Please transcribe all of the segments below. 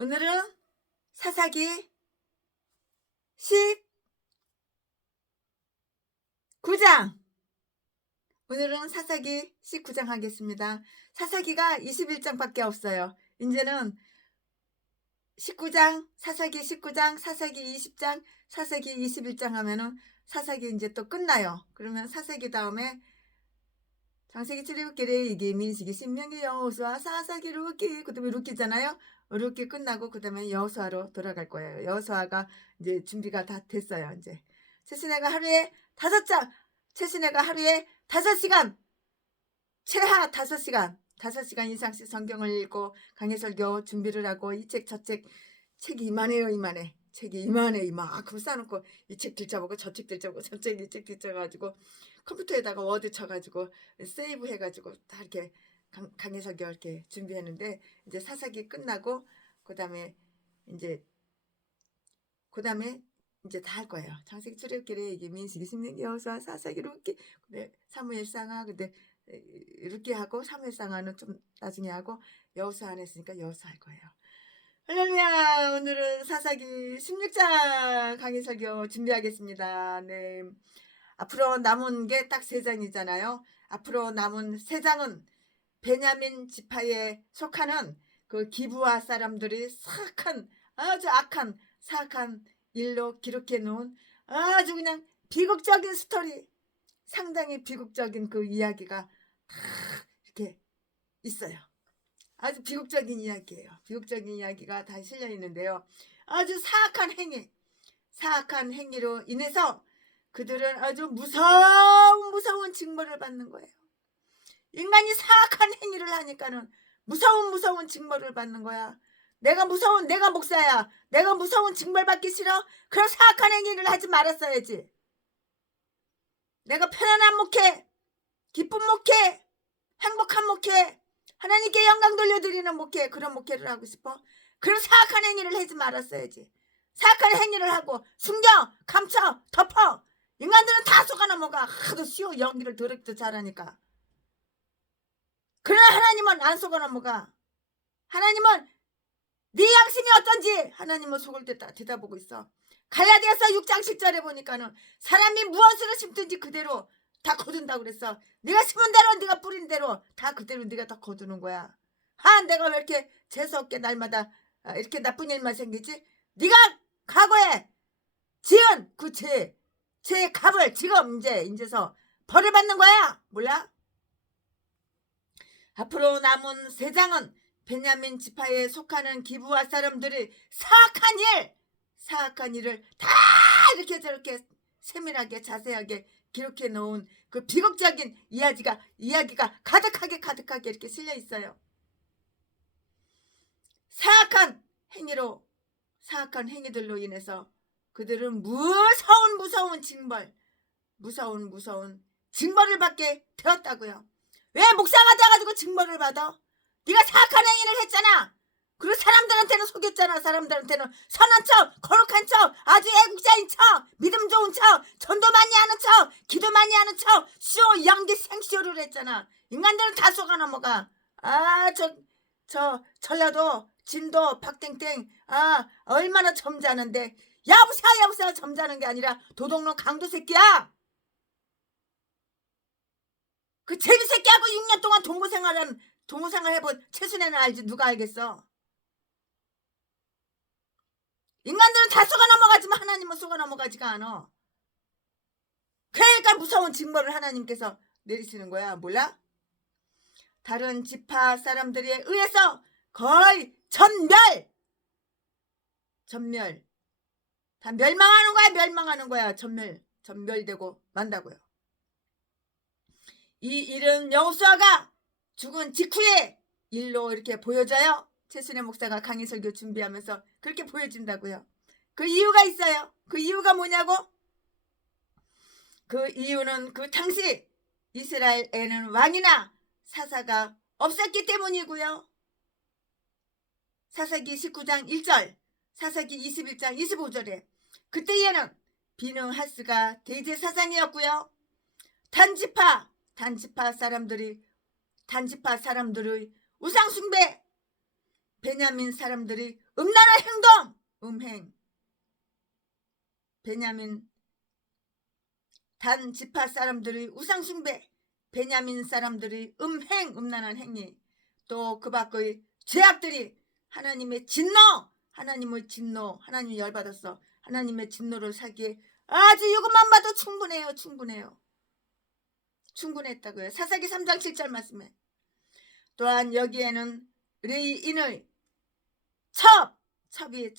오늘은 사사기 19장. 오늘은 사사기 19장 하겠습니다. 사사기가 21장밖에 없어요. 이제는 19장, 사사기 19장, 사사기 20장, 사사기 21장 하면은 사사기 이제 또 끝나요. 그러면 사사기 다음에 창세기, 출애굽기, 레위기, 민수기, 신명기, 여호수아, 사사기, 룻기, 그다음에 룻기잖아요. 룻기 끝나고 그다음에 여호수아로 돌아갈 거예요. 여호수아가 이제 준비가 다 됐어요. 이제 최순애가 하루에 5장, 최순애가 하루에 5시간, 최하 5시간 이상씩 성경을 읽고 강해설교 준비를 하고 이 책 저 책이 이만해요. 이만해. 책이 이만해. 이만큼 쌓아놓고 이 책 들쳐보고 저 책 들쳐보고 저 책 이 책 들쳐가지고 컴퓨터에다가 워드 쳐가지고 세이브 해가지고 다 이렇게 강해설교 이렇게 준비했는데 이제 사사기 끝나고 그다음에 이제 다 할 거예요. 창세기, 출애굽기, 레위기, 민수기, 신명기, 여호수아, 사사기, 룻기, 근데 사무엘상하, 근데 룻기하고 사무엘상하는 좀 나중에 하고 여호수아 안 했으니까 여호수아 할 거예요. 할렐루야. 오늘은 사사기 16장 강의 설교 준비하겠습니다. 네. 앞으로 남은 게 딱 3장이잖아요. 앞으로 남은 3장은 베냐민 지파에 속하는 그 기브아 사람들이 아주 악한 사악한 일로 기록해 놓은 아주 그냥 비극적인 스토리, 상당히 비극적인 그 이야기가 다 이렇게 있어요. 아주 비극적인 이야기예요. 비극적인 이야기가 다 실려 있는데요. 아주 사악한 행위로 인해서 그들은 아주 무서운 징벌을 받는 거예요. 인간이 사악한 행위를 하니까는 무서운 징벌을 받는 거야. 내가 목사야. 내가 무서운 징벌 받기 싫어? 그럼 사악한 행위를 하지 말았어야지. 내가 편안한 목회, 기쁜 목회, 행복한 목회, 하나님께 영광 돌려드리는 목회, 그런 목회를 하고 싶어? 그럼 사악한 행위를 하지 말았어야지. 사악한 행위를 하고 숨겨, 감춰, 덮어. 인간들은 다 속아 넘어가. 하도 쉬워. 연기를 더럽게 잘하니까. 그러나 하나님은 안 속아 넘어가. 하나님은 네 양심이 어떤지 하나님은 속을 때 대답하고 있어. 갈라디아서 6장 10절에 보니까는 사람이 무엇으로 심든지 그대로 다 거둔다고 그랬어. 네가 심은 대로 네가 뿌린 대로 다 그대로 네가 다 거두는 거야. 내가 왜 이렇게 재수없게 날마다 이렇게 나쁜 일만 생기지? 네가 과거에 지은 그 죄의 값을 지금 이제서 벌을 받는 거야. 몰라? 앞으로 남은 3장은 베냐민 지파에 속하는 기브아 사람들이 사악한 일을 다 이렇게 저렇게 세밀하게 자세하게 기록해 놓은 그 비극적인 이야기가 가득하게 이렇게 실려 있어요. 사악한 행위들로 인해서 그들은 무서운 징벌을 받게 되었다고요. 왜 목사가 돼가지고 징벌을 받아? 네가 사악한 행위를 했잖아. 그리고 사람들한테는 속였잖아. 사람들한테는 선한 척, 거룩한 척, 아주 애국자인 척, 믿음 좋은 척, 전도 많이 하는 척, 기도 많이 하는 척, 연기 생쇼를 했잖아. 인간들은 다 속아 넘어가. 전라도 진도 박땡땡 얼마나 점잖은데. 여보세요 점잖은 게 아니라 도둑놈 강도 새끼야. 그 제비 새끼하고 6년 동안 동거생활 해본 최순애는 알지. 누가 알겠어. 인간들은 다 속아 넘어가지만 하나님은 속아 넘어가지가 않아. 그러니까 무서운 징벌을 하나님께서 내리시는 거야. 몰라? 다른 지파 사람들에 의해서 거의 전멸 다 멸망하는 거야. 전멸되고 만다고요. 이 일은 여호수아가 죽은 직후에 일로 이렇게 보여져요. 최순애 목사가 강의 설교 준비하면서 그렇게 보여진다고요. 그 이유가 있어요. 그 이유가 뭐냐고? 그 이유는 그 당시 이스라엘에는 왕이나 사사가 없었기 때문이고요. 사사기 19장 1절, 사사기 21장 25절에 그때에는 비능하스가 대제사장이었고요. 단지파 사람들의 우상숭배, 베냐민 사람들이 음란한 행동, 음행. 베냐민 단 지파 사람들의 우상숭배, 베냐민 사람들의 음란한 행위, 또 그 밖의 죄악들이 하나님의 진노, 하나님이 열받았어. 하나님의 진노를 사기에 아주 이것만 봐도 충분해요. 충분했다고요. 사사기 3장 7절 말씀에. 또한 여기에는 레이인의 첩이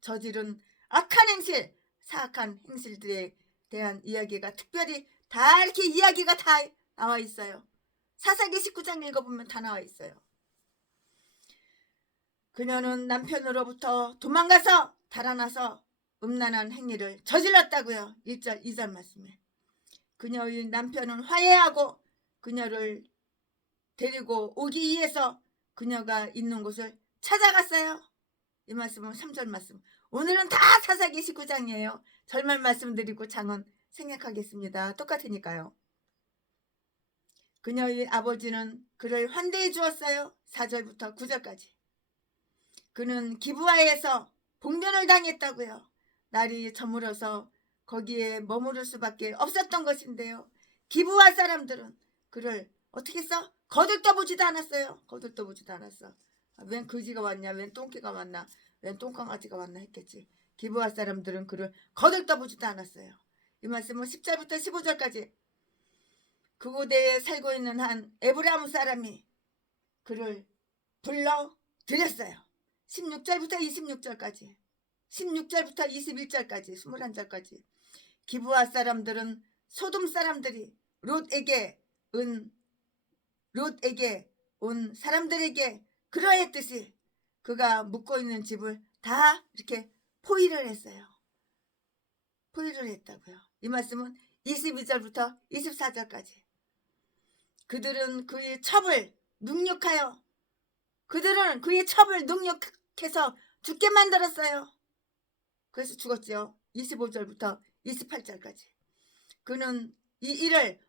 저지른 악한 행실, 사악한 행실들에 대한 이야기가 특별히 다 이렇게 이야기가 다 나와 있어요. 사사기 19장 읽어보면 다 나와 있어요. 그녀는 남편으로부터 도망가서 달아나서 음란한 행위를 저질렀다고요. 1절 2절 말씀에. 그녀의 남편은 화해하고 그녀를 데리고 오기 위해서 그녀가 있는 곳을 찾아갔어요. 이 말씀은 3절 말씀. 오늘은 다 사사기 19장이에요. 절말 말씀드리고 장은 생략하겠습니다. 똑같으니까요. 그녀의 아버지는 그를 환대해 주었어요. 4절부터 9절까지. 그는 기브아에서 봉변을 당했다고요. 날이 저물어서 거기에 머무를 수밖에 없었던 것인데요. 기브아 사람들은 그를 어떻게 했어? 거들떠보지도 않았어요. 웬 거지가 왔냐, 웬 똥개가 왔나, 웬 똥강아지가 왔나 했겠지. 기브아 사람들은 그를 거들떠보지도 않았어요. 이 말씀은 10절부터 15절까지. 그곳에 살고 있는 한 에브라임 사람이 그를 불러 드렸어요. 16절부터 26절까지. 16절부터 21절까지, 21절까지. 기브아 사람들은 소돔 사람들이 롯에게 온 사람들에게 그러했듯이 그가 묵고 있는 집을 다 이렇게 포위를 했어요. 포위를 했다고요. 이 말씀은 22절부터 24절까지. 그들은 그의 첩을 능욕해서 죽게 만들었어요. 그래서 죽었죠. 25절부터 28절까지. 그는 이 일을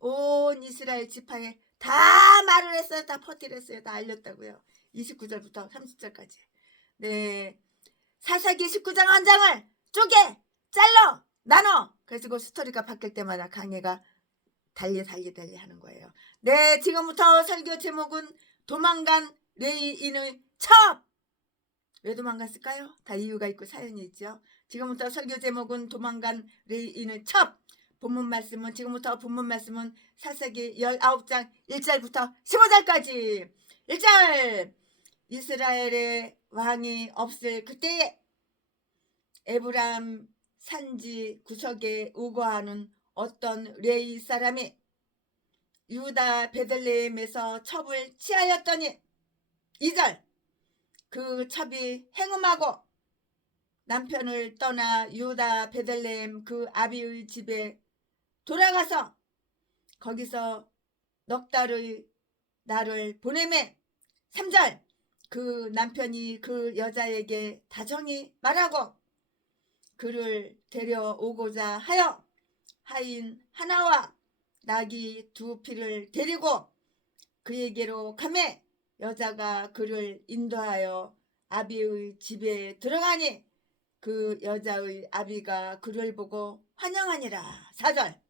온 이스라엘 지파에 다 말을 했어요. 다 퍼뜨려 했어요. 다 알렸다고요. 29절부터 30절까지. 네, 사사기 19장 한 장을 쪼개 잘라 나눠. 그래서 그 스토리가 바뀔 때마다 강해가 달리 하는 거예요. 네, 지금부터 설교 제목은 도망간 레이인의 첩. 왜 도망갔을까요? 다 이유가 있고 사연이 있죠. 지금부터 설교 제목은 도망간 레이인의 첩. 지금부터 본문 말씀은 사사기 19장 1절부터 15절까지. 1절. 이스라엘의 왕이 없을 그때에 에브라임 산지 구석에 우거하는 어떤 레위 사람이 유다 베들레헴에서 첩을 취하였더니 2절. 그 첩이 행음하고 남편을 떠나 유다 베들레헴 그 아비의 집에 돌아가서 거기서 넉 달의 날을 보내매 3절. 그 남편이 그 여자에게 다정히 말하고 그를 데려오고자 하여 하인 하나와 나귀 2匹를 데리고 그에게로 가매 여자가 그를 인도하여 아비의 집에 들어가니 그 여자의 아비가 그를 보고 환영하니라. 4절.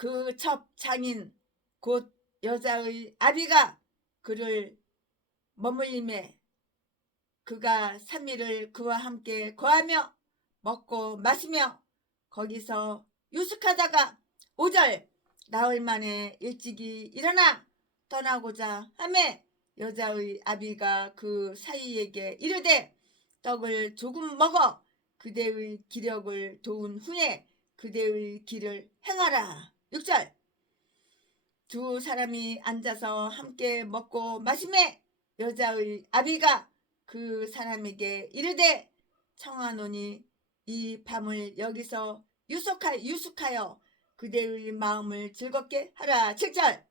그 첩 장인 곧 여자의 아비가 그를 머물림에 그가 3일을 그와 함께 거하며 먹고 마시며 거기서 유숙하다가 5절. 나흘 만에 일찍이 일어나 떠나고자 하매 여자의 아비가 그 사이에게 이르되 떡을 조금 먹어 그대의 기력을 도운 후에 그대의 길을 행하라. 6절. 두 사람이 앉아서 함께 먹고 마시매 여자의 아비가 그 사람에게 이르되 청하노니 이 밤을 여기서 유숙하여 그대의 마음을 즐겁게 하라. 7절.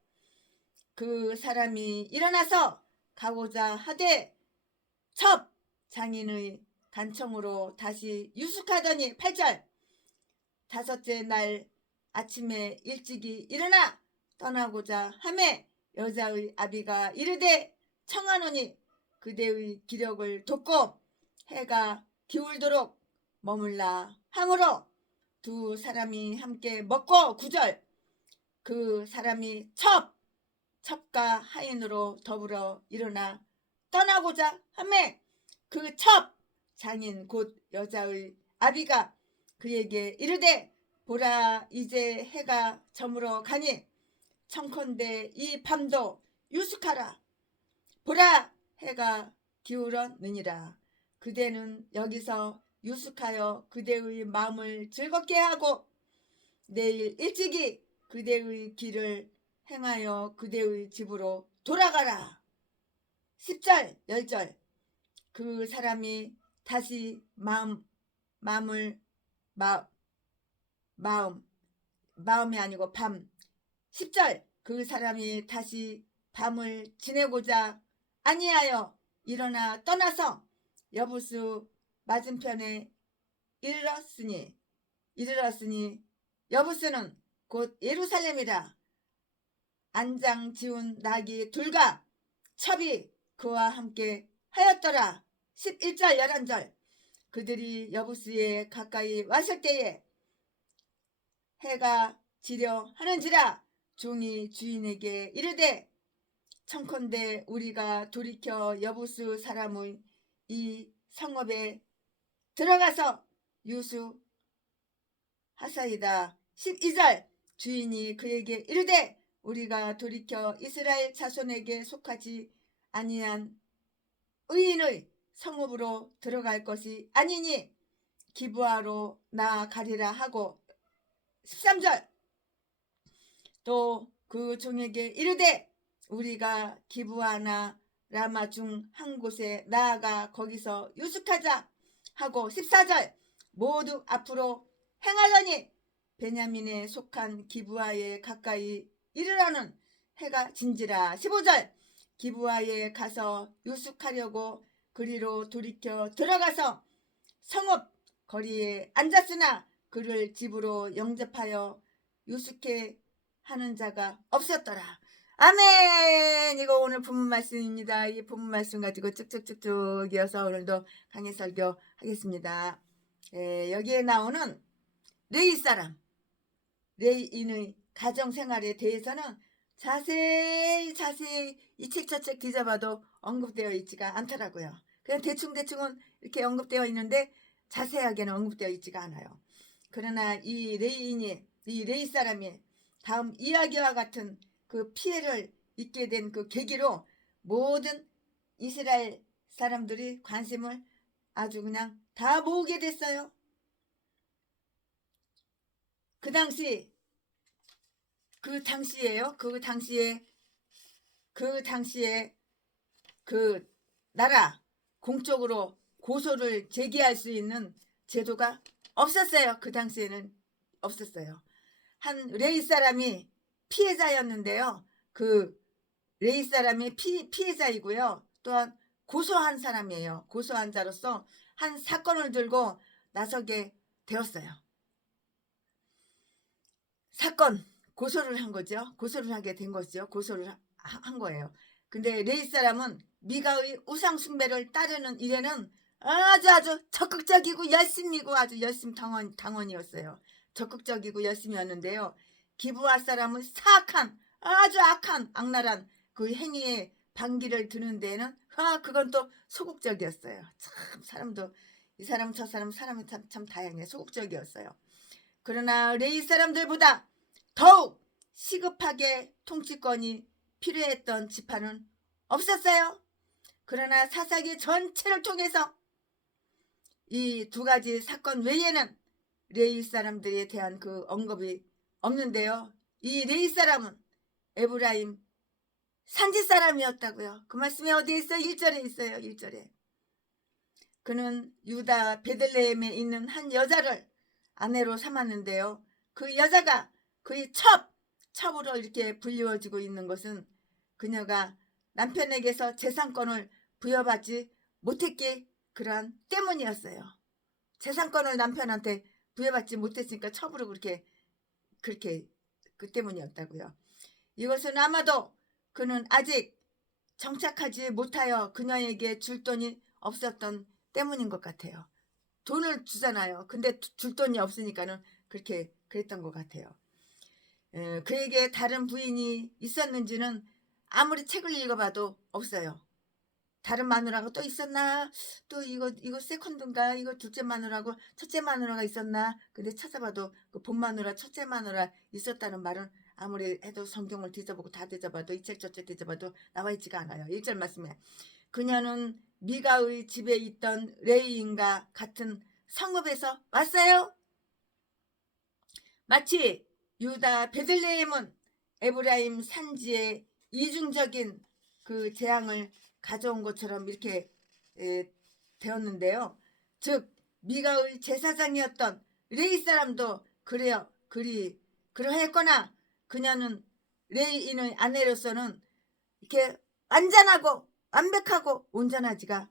그 사람이 일어나서 가고자 하되 첩 장인의 간청으로 다시 유숙하더니 8절. 5째 날 아침에 일찍이 일어나 떠나고자 하매 여자의 아비가 이르되 청하노니 그대의 기력을 돕고 해가 기울도록 머물라 하므로 두 사람이 함께 먹고 9절 그 사람이 첩과 하인으로 더불어 일어나 떠나고자 하매 그 첩 장인 곧 여자의 아비가 그에게 이르되 보라 이제 해가 저물어 가니 청컨대 이 밤도 유숙하라. 보라 해가 기울었느니라. 그대는 여기서 유숙하여 그대의 마음을 즐겁게 하고 내일 일찍이 그대의 길을 행하여 그대의 집으로 돌아가라. 10절 10절 그 사람이 다시 마음이 아니고 밤 10절 그 사람이 다시 밤을 지내고자 아니하여 일어나 떠나서 여부수 맞은편에 이르렀으니 여부수는 곧 예루살렘이라. 안장 지운 낙이 둘과 첩이 그와 함께 하였더라. 11절 11절 그들이 여부수에 가까이 왔을 때에 해가 지려 하는지라. 종이 주인에게 이르되 청컨대 우리가 돌이켜 여부수 사람의 이 성읍에 들어가서 유수하사이다. 12절 주인이 그에게 이르되 우리가 돌이켜 이스라엘 자손에게 속하지 아니한 의인의 성읍으로 들어갈 것이 아니니 기브아로 나아가리라 하고 13절 또 그 종에게 이르되 우리가 기브아나 라마 중 한 곳에 나아가 거기서 유숙하자 하고 14절 모두 앞으로 행하더니 베냐민에 속한 기브아에 가까이 이르러는 해가 진지라. 15절 기브아에 가서 유숙하려고 그리로 돌이켜 들어가서 성읍 거리에 앉았으나 그를 집으로 영접하여 유숙해 하는 자가 없었더라. 아멘. 이거 오늘 본문 말씀입니다. 이 본문 말씀 가지고 쭉쭉쭉쭉 이어서 오늘도 강의 설교 하겠습니다. 여기에 나오는 레위 사람 레위인의 가정생활에 대해서는 자세히 이 책 저 책 뒤져봐도 언급되어 있지가 않더라고요. 그냥 대충은 이렇게 언급되어 있는데 자세하게는 언급되어 있지가 않아요. 그러나 이 레위 사람이 다음 이야기와 같은 그 피해를 입게 된 그 계기로 모든 이스라엘 사람들이 관심을 아주 그냥 다 모으게 됐어요. 그 당시에 그 나라 공적으로 고소를 제기할 수 있는 제도가 없었어요. 그 당시에는 없었어요. 한 레위 사람이 피해자였는데요. 그 레위 사람이 피해자이고요. 또한 고소한 사람이에요. 고소한 자로서 한 사건을 들고 나서게 되었어요. 고소를 한 거죠. 고소를 하게 된 거죠. 고소를 한 거예요. 근데 레위 사람은 미가의 우상 숭배를 따르는 일에는 아주 적극적이고 열심이고 아주 열심 당원이었어요. 적극적이고 열심이었는데요. 기브아 사람은 아주 악한 악랄한 그 행위에 반기를 드는 데에는 그건 또 소극적이었어요. 참 이 사람 저 사람이 참 다양해. 소극적이었어요. 그러나 레위 사람들보다 더욱 시급하게 통치권이 필요했던 지파는 없었어요. 그러나 사사기 전체를 통해서 이 두 가지 사건 외에는 레위 사람들에 대한 그 언급이 없는데요. 이 레위 사람은 에브라임 산지 사람이었다고요. 그 말씀이 어디에 있어요? 1절에 있어요. 1절에. 그는 유다 베들레헴에 있는 한 여자를 아내로 삼았는데요. 그 여자가 그의 첩으로 이렇게 불리워지고 있는 것은 그녀가 남편에게서 재산권을 부여받지 못했기 그러한 때문이었어요. 재산권을 남편한테 부여받지 못했으니까 첩으로 그렇게 그 때문이었다고요. 이것은 아마도 그는 아직 정착하지 못하여 그녀에게 줄 돈이 없었던 때문인 것 같아요. 돈을 주잖아요. 근데 줄 돈이 없으니까는 그렇게 그랬던 것 같아요. 그에게 다른 부인이 있었는지는 아무리 책을 읽어봐도 없어요. 다른 마누라가 또 있었나? 또 이거 세컨드인가? 이거 둘째 마누라고 첫째 마누라가 있었나? 근데 찾아봐도 그 본 마누라, 첫째 마누라 있었다는 말은 아무리 해도 성경을 뒤져보고 다 뒤져봐도 이 책 저책 뒤져봐도 나와 있지가 않아요. 1절 말씀에 그녀는 미가의 집에 있던 레이인과 같은 성읍에서 왔어요. 마치 유다 베들레헴은 에브라임 산지에 이중적인 그 재앙을 가져온 것처럼 이렇게 되었는데요. 즉 미가의 제사장이었던 레이 사람도 그래요. 그러했거나 그녀는 레이인의 아내로서는 이렇게 완전하고 완벽하고 온전하지가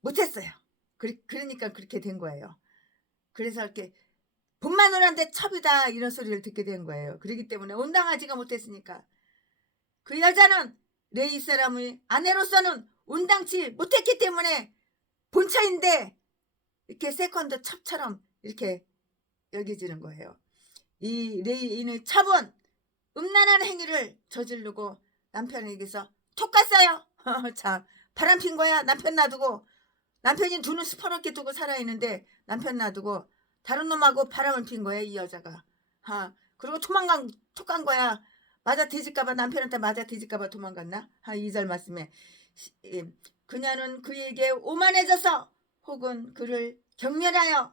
못했어요. 그러니까 그렇게 된 거예요. 그래서 이렇게 본마누라한테 첩이다 이런 소리를 듣게 된 거예요. 그렇기 때문에 온당하지가 못했으니까 그 여자는 레이 사람의 아내로서는 온당치 못했기 때문에 본처인데 이렇게 세컨드 첩처럼 이렇게 여겨지는 거예요. 이 레이인의 첩은 음란한 행위를 저지르고 남편에게서 톡 갔어요. 참 바람핀 거야. 남편 놔두고 남편이 두 눈 시퍼렇게 두고 살아있는데 남편 놔두고 다른 놈하고 바람을 핀 거야 이 여자가. 그리고 톡 간 거야. 맞아 뒤질까봐 남편한테 맞아 뒤질까봐 도망갔나? 2절 말씀에 그녀는 그에게 오만해져서 혹은 그를 경멸하여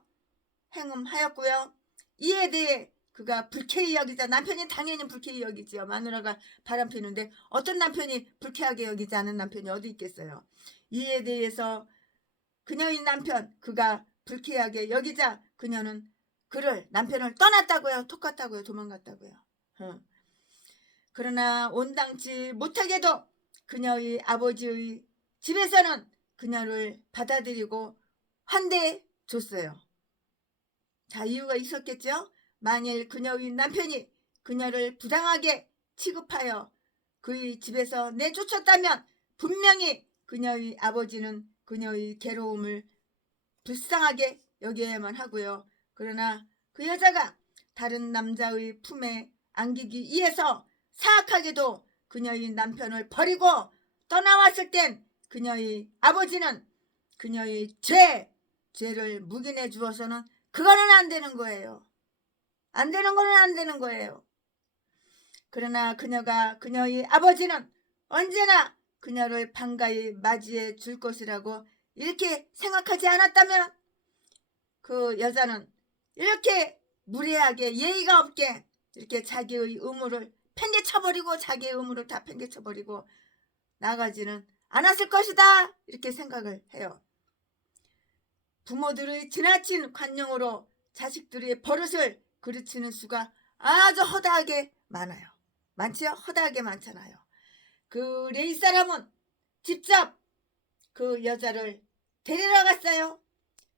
행음하였고요. 이에 대해 그가 불쾌히 여기자. 남편이 당연히 불쾌히 여기지요. 마누라가 바람 피는데 어떤 남편이 불쾌하게 여기지 않은 남편이 어디 있겠어요. 이에 대해서 그녀의 남편 그가 불쾌하게 여기자 그녀는 남편을 떠났다고요. 톡 갔다고요. 도망갔다고요. 그러나 온당치 못하게도 그녀의 아버지의 집에서는 그녀를 받아들이고 환대해 줬어요. 자, 이유가 있었겠죠. 만일 그녀의 남편이 그녀를 부당하게 취급하여 그의 집에서 내쫓았다면 분명히 그녀의 아버지는 그녀의 괴로움을 불쌍하게 여겨야만 하고요. 그러나 그 여자가 다른 남자의 품에 안기기 위해서 사악하게도 그녀의 남편을 버리고 떠나왔을 땐 그녀의 아버지는 그녀의 죄를 묵인해 주어서는 그거는 안 되는 거예요. 안 되는 거는 안 되는 거예요. 그러나 그녀의 아버지는 언제나 그녀를 반가이 맞이해 줄 것이라고 이렇게 생각하지 않았다면 그 여자는 이렇게 무례하게 예의가 없게 이렇게 자기의 의무를 팽개쳐버리고 자기의 의무를 다 팽개쳐버리고 나가지는 않았을 것이다 이렇게 생각을 해요. 부모들의 지나친 관용으로 자식들의 버릇을 그르치는 수가 아주 허다하게 많아요. 많지요? 허다하게 많잖아요. 그 레이 사람은 직접 그 여자를 데리러 갔어요.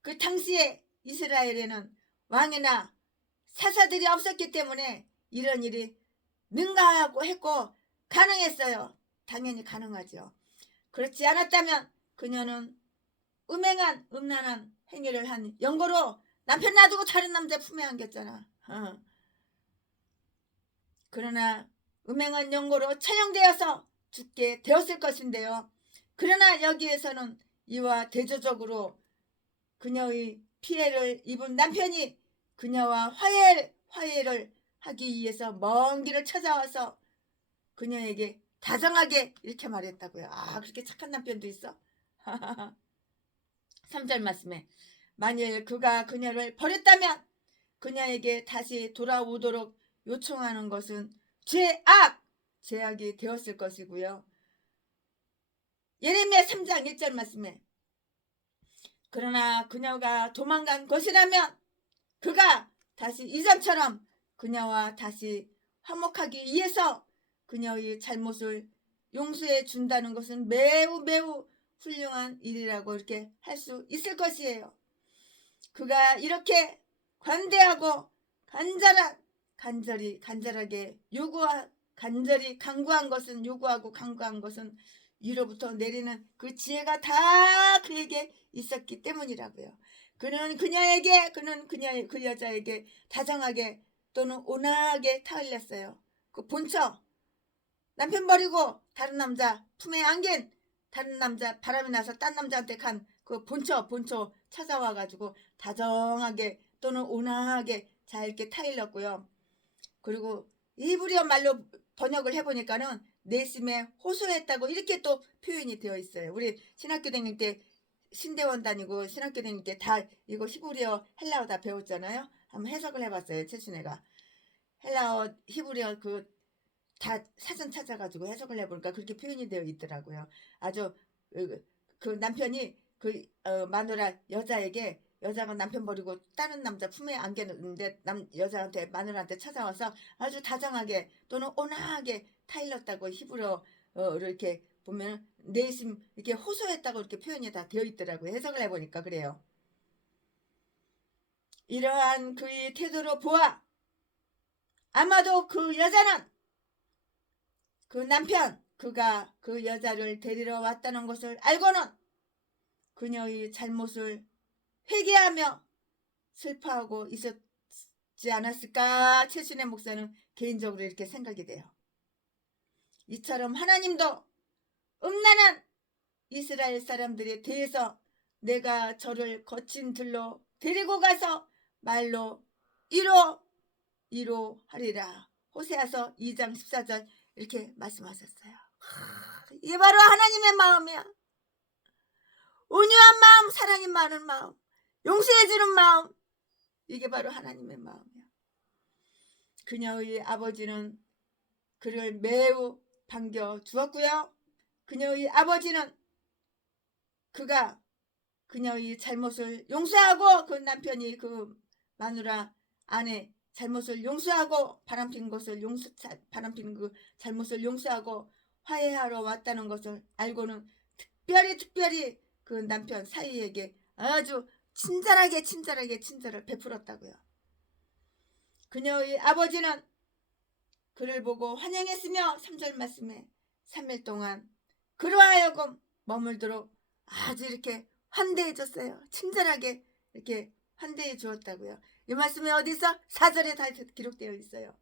그 당시에 이스라엘에는 왕이나 사사들이 없었기 때문에 이런 일이 능가하고 했고 가능했어요. 당연히 가능하죠. 그렇지 않았다면 그녀는 음란한 행위를 한 연고로 남편 놔두고 다른 남자 품에 안겼잖아. 그러나 음행한 연고로 처형되어서 죽게 되었을 것인데요. 그러나 여기에서는 이와 대조적으로 그녀의 피해를 입은 남편이 그녀와 화해를 하기 위해서 먼 길을 찾아와서 그녀에게 다정하게 이렇게 말했다고요. 그렇게 착한 남편도 있어? 3절 말씀에 만일 그가 그녀를 버렸다면 그녀에게 다시 돌아오도록 요청하는 것은 죄악이 되었을 것이고요. 예레미야 3장 1절 말씀에 그러나 그녀가 도망간 것이라면 그가 다시 이전처럼 그녀와 다시 화목하기 위해서 그녀의 잘못을 용서해 준다는 것은 매우 훌륭한 일이라고 이렇게 할 수 있을 것이에요. 그가 이렇게 관대하고 간절하게 간절히 간구한 것은, 요구하고 간구한 것은 위로부터 내리는 그 지혜가 다 그에게 있었기 때문이라고요. 그는 그 여자에게 다정하게 또는 온화하게 타일렀어요. 그 본처, 남편 버리고 다른 남자 품에 안긴, 다른 남자 바람이 나서 딴 남자한테 간 그 본처 찾아와가지고 다정하게 또는 온화하게 잘 이렇게 타일렀고요. 그리고 이브리어 말로 번역을 해보니까는 내심에 호소했다고 이렇게 또 표현이 되어 있어요. 우리 신학교 다닐 때 신대원 다니고 신학교 다닐 때 다 이거 히브리어 헬라어 다 배웠잖아요. 한번 해석을 해봤어요. 최순애가 헬라어 히브리어 그 다 사전 찾아가지고 해석을 해보니까 그렇게 표현이 되어 있더라고요. 아주 그 남편이 마누라 여자가 남편 버리고 다른 남자 품에 안겼는데 여자한테 마누라한테 찾아와서 아주 다정하게 또는 온화하게 타일렀다고 히브리어로 이렇게 보면 내심 이렇게 호소했다고 이렇게 표현이 다 되어 있더라고요. 해석을 해보니까 그래요. 이러한 그의 태도로 보아 아마도 그 여자는 그 남편, 그가 그 여자를 데리러 왔다는 것을 알고는 그녀의 잘못을 회개하며 슬퍼하고 있었지 않았을까? 최순애 목사는 개인적으로 이렇게 생각이 돼요. 이처럼 하나님도 음란한 이스라엘 사람들에 대해서 내가 저를 거친 들로 데리고 가서 말로 이로하리라. 호세아서 2장 14절 이렇게 말씀하셨어요. 이게 바로 하나님의 마음이야. 온유한 마음, 사랑이 많은 마음, 용서해주는 마음, 이게 바로 하나님의 마음이야. 그녀의 아버지는 그를 매우 반겨주었고요. 그녀의 아버지는 그가 그녀의 잘못을 용서하고 그 남편이 그 마누라 아내 잘못을 용서하고 바람핀 그 잘못을 용서하고 화해하러 왔다는 것을 알고는 특별히 그 남편 사이에게 아주 친절을 베풀었다고요. 그녀의 아버지는 그를 보고 환영했으며 3절 말씀에 3일 동안 그로 하여금 머물도록 아주 이렇게 환대해줬어요. 친절하게 이렇게 환대해 주었다고요. 이 말씀이 어디서? 4절에 다 기록되어 있어요.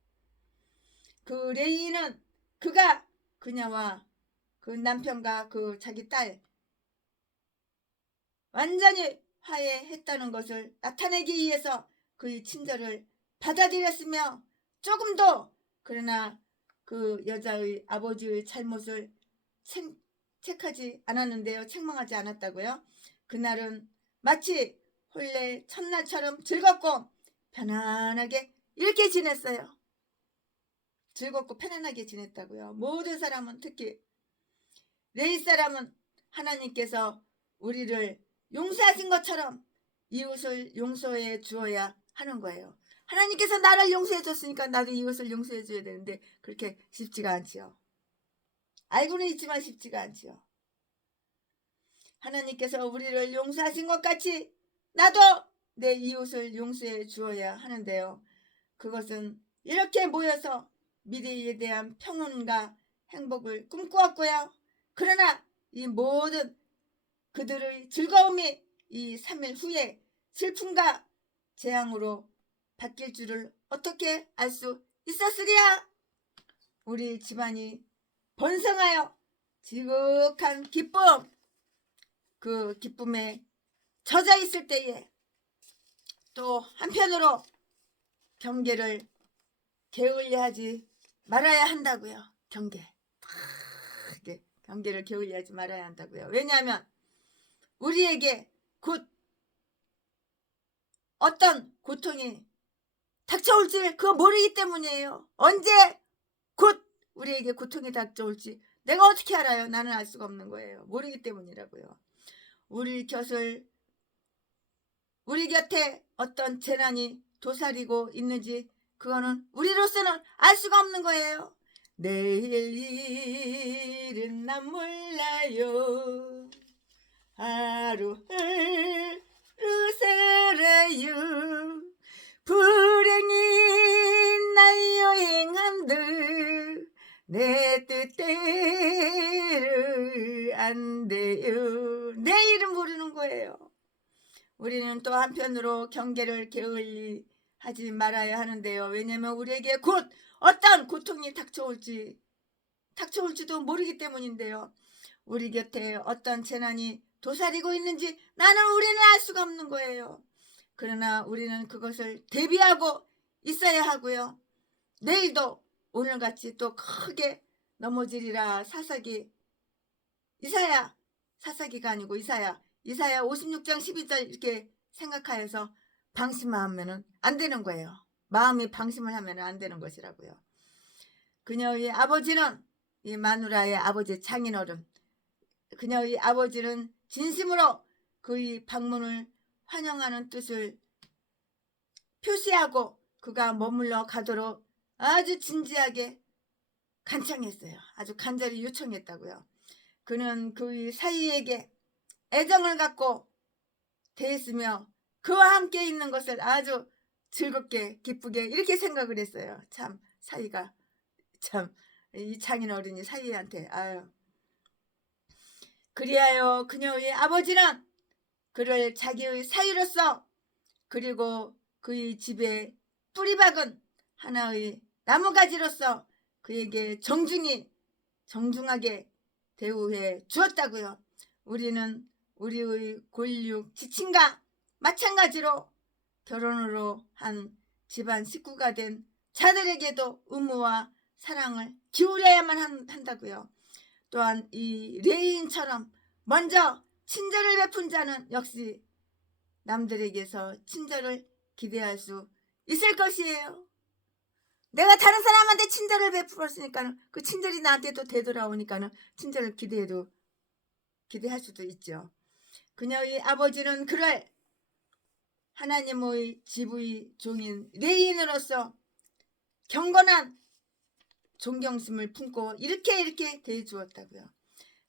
그 레이는 그가 그녀와 그 남편과 그 자기 딸 완전히 화해했다는 것을 나타내기 위해서 그의 친절을 받아들였으며 조금도 그러나 그 여자의 아버지의 잘못을 책하지 않았는데요. 책망하지 않았다고요. 그날은 마치 혼례 첫날처럼 즐겁고 편안하게 이렇게 지냈어요. 즐겁고 편안하게 지냈다고요. 모든 사람은 특히 레위 사람은 하나님께서 우리를 용서하신 것처럼 이웃을 용서해 주어야 하는 거예요. 하나님께서 나를 용서해 줬으니까 나도 이웃을 용서해 줘야 되는데 그렇게 쉽지가 않지요. 알고는 있지만 쉽지가 않지요. 하나님께서 우리를 용서하신 것 같이 나도 내 이웃을 용서해 주어야 하는데요. 그것은 이렇게 모여서 미래에 대한 평온과 행복을 꿈꾸었고요. 그러나 이 모든 그들의 즐거움이 이 3일 후에 슬픔과 재앙으로 바뀔 줄을 어떻게 알 수 있었으랴? 우리 집안이 번성하여 지극한 기쁨, 그 기쁨에 젖어 있을 때에 또 한편으로 경계를 게을리하지 말아야 한다고요. 경계를 게을리하지 말아야 한다고요. 왜냐하면 우리에게 곧 어떤 고통이 닥쳐올지 그거 모르기 때문이에요. 언제 곧 우리에게 고통이 닥쳐올지 내가 어떻게 알아요? 나는 알 수가 없는 거예요. 모르기 때문이라고요. 우리 곁에 어떤 재난이 도사리고 있는지 그거는 우리로서는 알 수가 없는 거예요. 내일 일은 난 몰라요. 하루하루 살아요. 불행이 날 여행한들 내 뜻대로 안 돼요. 내일은 모르는 거예요. 우리는 또 한편으로 경계를 게을리하지 말아야 하는데요. 왜냐하면 우리에게 곧 어떤 고통이 닥쳐올지도 모르기 때문인데요. 우리 곁에 어떤 재난이 도사리고 있는지 우리는 알 수가 없는 거예요. 그러나 우리는 그것을 대비하고 있어야 하고요. 내일도 오늘같이 또 크게 넘어지리라. 사사기가 아니고 이사야 56장 12절 이렇게 생각하여서 방심하면 안 되는 거예요. 마음이 방심을 하면 안 되는 것이라고요. 그녀의 아버지는 이 마누라의 아버지 장인어른, 그녀의 아버지는 진심으로 그의 방문을 환영하는 뜻을 표시하고 그가 머물러 가도록 아주 진지하게 간청했어요. 아주 간절히 요청했다고요. 그는 그의 사위에게 애정을 갖고 대했으며 그와 함께 있는 것을 아주 즐겁게 기쁘게 이렇게 생각을 했어요. 참 사위가 참 이 장인어른이 사위한테 그리하여 그녀의 아버지는 그를 자기의 사위로서 그리고 그의 집에 뿌리박은 하나의 나무가지로서 그에게 정중하게 대우해 주었다고요. 우리는 우리의 골육 지친과 마찬가지로 결혼으로 한 집안 식구가 된 자들에게도 의무와 사랑을 기울여야만 한다고요. 또한 이 레인처럼 먼저 친절을 베푼 자는 역시 남들에게서 친절을 기대할 수 있을 것이에요. 내가 다른 사람한테 친절을 베풀었으니까 그 친절이 나한테도 되돌아오니까 친절을 기대할 수도 있죠. 그녀의 아버지는 그를 하나님의 지부의 종인 레인으로서 경건한 존경심을 품고 이렇게 대해주었다고요.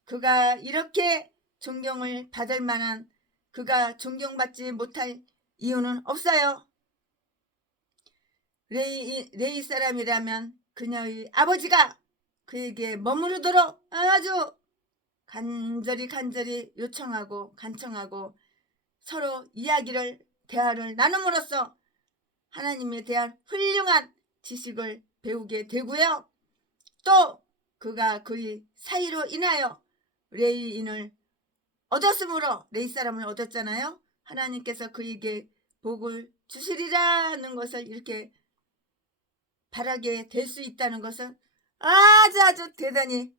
그가 이렇게 존경을 받을 만한, 그가 존경받지 못할 이유는 없어요. 레이 사람이라면 그녀의 아버지가 그에게 머무르도록 아주 간절히 요청하고 간청하고 서로 대화를 나눔으로써 하나님에 대한 훌륭한 지식을 배우게 되고요. 또 그가 그의 사이로 인하여 레이인을 얻었으므로, 레이 사람을 얻었잖아요. 하나님께서 그에게 복을 주시리라는 것을 이렇게 바라게 될 수 있다는 것은 아주 대단히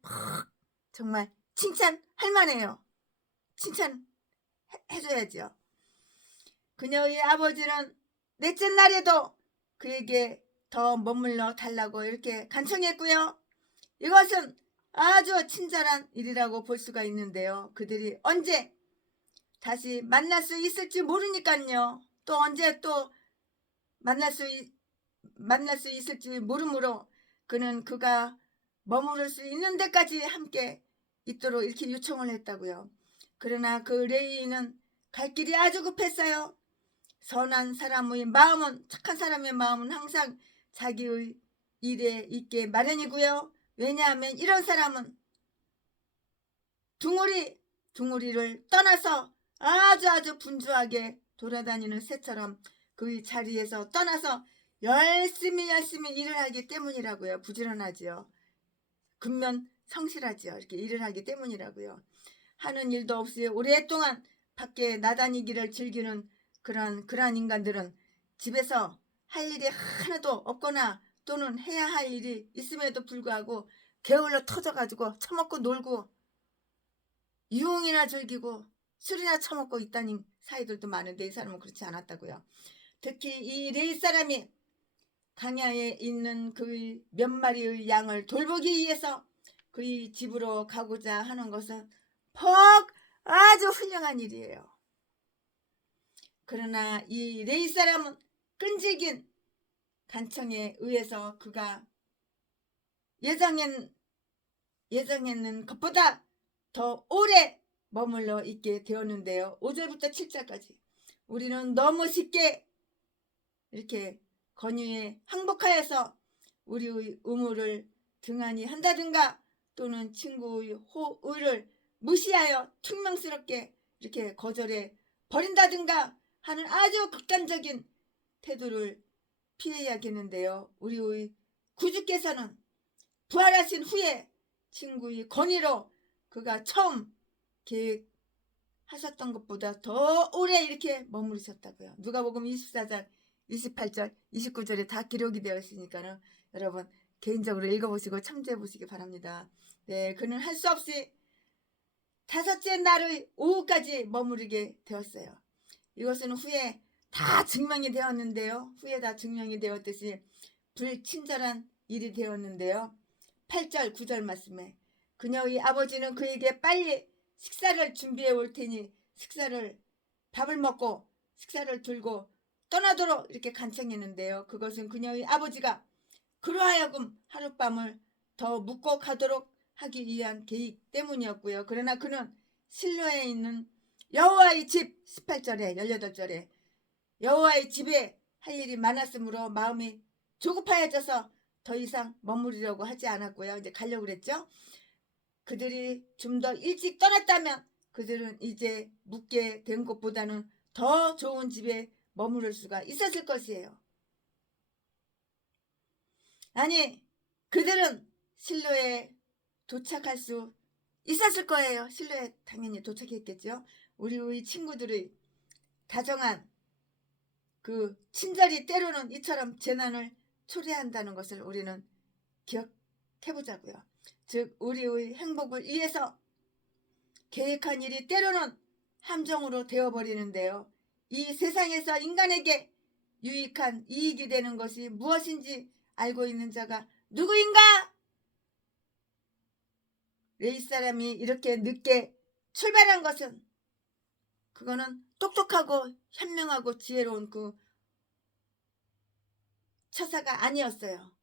정말 칭찬할 만해요. 칭찬해줘야죠. 그녀의 아버지는 넷째 날에도 그에게 더 머물러 달라고 이렇게 간청했고요. 이것은 아주 친절한 일이라고 볼 수가 있는데요. 그들이 언제 다시 만날 수 있을지 모르니까요. 또 언제 또 만날 수 있을지 모르므로 그는 그가 머무를 수 있는 데까지 함께 있도록 이렇게 요청을 했다고요. 그러나 그 레이는 갈 길이 아주 급했어요. 선한 사람의 마음은, 착한 사람의 마음은 항상 자기의 일에 있게 마련이고요. 왜냐하면 이런 사람은 둥우리를 떠나서 아주 분주하게 돌아다니는 새처럼 그 자리에서 떠나서 열심히 일을 하기 때문이라고요. 부지런하지요. 근면 성실하지요. 이렇게 일을 하기 때문이라고요. 하는 일도 없이 오랫동안 밖에 나다니기를 즐기는 그러한 인간들은 집에서 할 일이 하나도 없거나 또는 해야 할 일이 있음에도 불구하고 게을러 터져가지고 처먹고 놀고 유흥이나 즐기고 술이나 처먹고 있다는 사이들도 많은데 이 사람은 그렇지 않았다고요. 특히 이 레이 사람이 강야에 있는 그 몇 마리의 양을 돌보기 위해서 그의 집으로 가고자 하는 것은 아주 훌륭한 일이에요. 그러나 이 레이 사람은 끈질긴 간청에 의해서 그가 예정했는 것보다 더 오래 머물러 있게 되었는데요. 5절부터 7절까지 우리는 너무 쉽게 이렇게 권유에 항복하여서 우리의 의무를 등한히 한다든가 또는 친구의 호의를 무시하여 퉁명스럽게 이렇게 거절해 버린다든가 하는 아주 극단적인 태도를 피해야겠는데요. 우리의 구주께서는 부활하신 후에 친구의 권위로 그가 처음 계획하셨던 것보다 더 오래 이렇게 머무르셨다고요. 누가복음 24장 28절 29절에 다 기록이 되어 있으니까는 여러분 개인적으로 읽어보시고 참조해 보시기 바랍니다. 네, 그는 할 수 없이 다섯째 날의 오후까지 머무르게 되었어요. 이것은 후에 다 증명이 되었는데요. 후에 다 증명이 되었듯이 불친절한 일이 되었는데요. 8절 9절 말씀에 그녀의 아버지는 그에게 빨리 식사를 준비해 올 테니 밥을 먹고 식사를 들고 떠나도록 이렇게 간청했는데요. 그것은 그녀의 아버지가 그로 하여금 하룻밤을 더 묵고 가도록 하기 위한 계획 때문이었고요. 그러나 그는 실로에 있는 여호와의 집 18절에 18절에 여호와의 집에 할 일이 많았으므로 마음이 조급하여져서 더 이상 머무르려고 하지 않았고요. 이제 가려고 그랬죠. 그들이 좀 더 일찍 떠났다면 그들은 이제 묵게 된 곳보다는 더 좋은 집에 머무를 수가 있었을 것이에요. 아니, 그들은 실로에 도착할 수 있었을 거예요. 실로에 당연히 도착했겠죠. 우리의 친구들의 다정한 그 친절이 때로는 이처럼 재난을 초래한다는 것을 우리는 기억해보자고요. 즉 우리의 행복을 위해서 계획한 일이 때로는 함정으로 되어버리는데요. 이 세상에서 인간에게 유익한 이익이 되는 것이 무엇인지 알고 있는 자가 누구인가? 레위 사람이 이렇게 늦게 출발한 것은 그거는 똑똑하고 현명하고 지혜로운 그 처사가 아니었어요.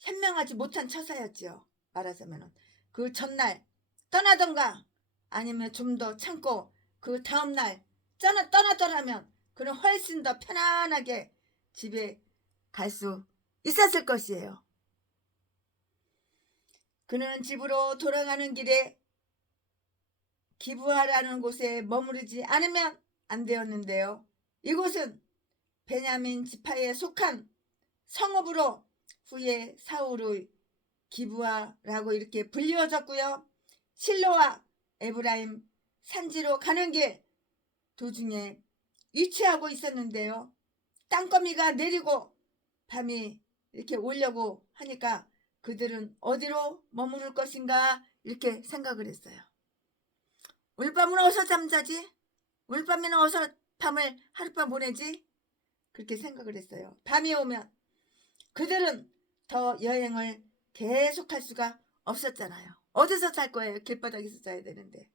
현명하지 못한 처사였지요. 말하자면 그 전날 떠나던가 아니면 좀 더 참고 그 다음날 떠나더라면 그는 훨씬 더 편안하게 집에 갈 수 있었을 것이에요. 그는 집으로 돌아가는 길에 기브아라는 곳에 머무르지 않으면 안 되었는데요. 이곳은 베냐민 지파에 속한 성읍으로 후에 사울의 기브아라고 이렇게 불리워졌고요. 실로와 에브라임 산지로 가는 길 도중에 위치하고 있었는데요. 땅거미가 내리고 밤이 이렇게 오려고 하니까 그들은 어디로 머무를 것인가 이렇게 생각을 했어요. 오늘 밤은 어디서 잠자지? 오늘 밤에는 어디서 밤을 하룻밤 보내지? 그렇게 생각을 했어요. 밤이 오면 그들은 더 여행을 계속할 수가 없었잖아요. 어디서 잘 거예요? 길바닥에서 자야 되는데.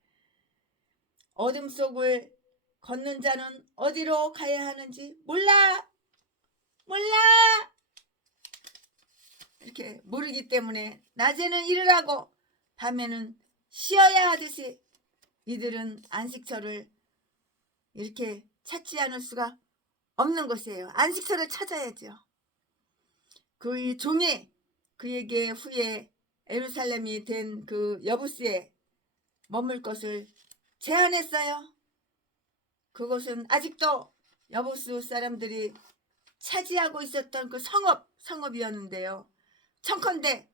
어둠 속을 걷는 자는 어디로 가야 하는지 몰라 이렇게 모르기 때문에 낮에는 일을 하고 밤에는 쉬어야 하듯이 이들은 안식처를 이렇게 찾지 않을 수가 없는 것이에요. 안식처를 찾아야죠. 그의 종이 그에게 후에 예루살렘이 된 그 여부스에 머물 것을 제안했어요. 그곳은 아직도 여부스 사람들이 차지하고 있었던 그 성읍이었는데요. 청컨대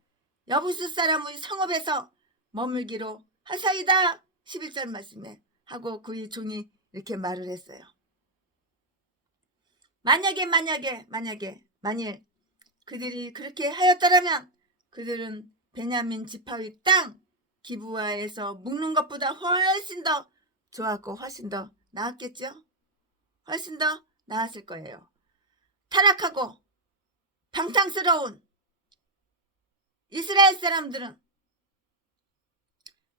여부스 사람의 성읍에서 머물기로 하사이다 11절 말씀에 하고 그의 종이 이렇게 말을 했어요. 만일 그들이 그렇게 하였더라면 그들은 베냐민 지파의 땅 기브아에서 묵는 것보다 훨씬 더 좋았고 훨씬 더 나았겠죠? 훨씬 더 나았을 거예요. 타락하고 방탕스러운 이스라엘 사람들은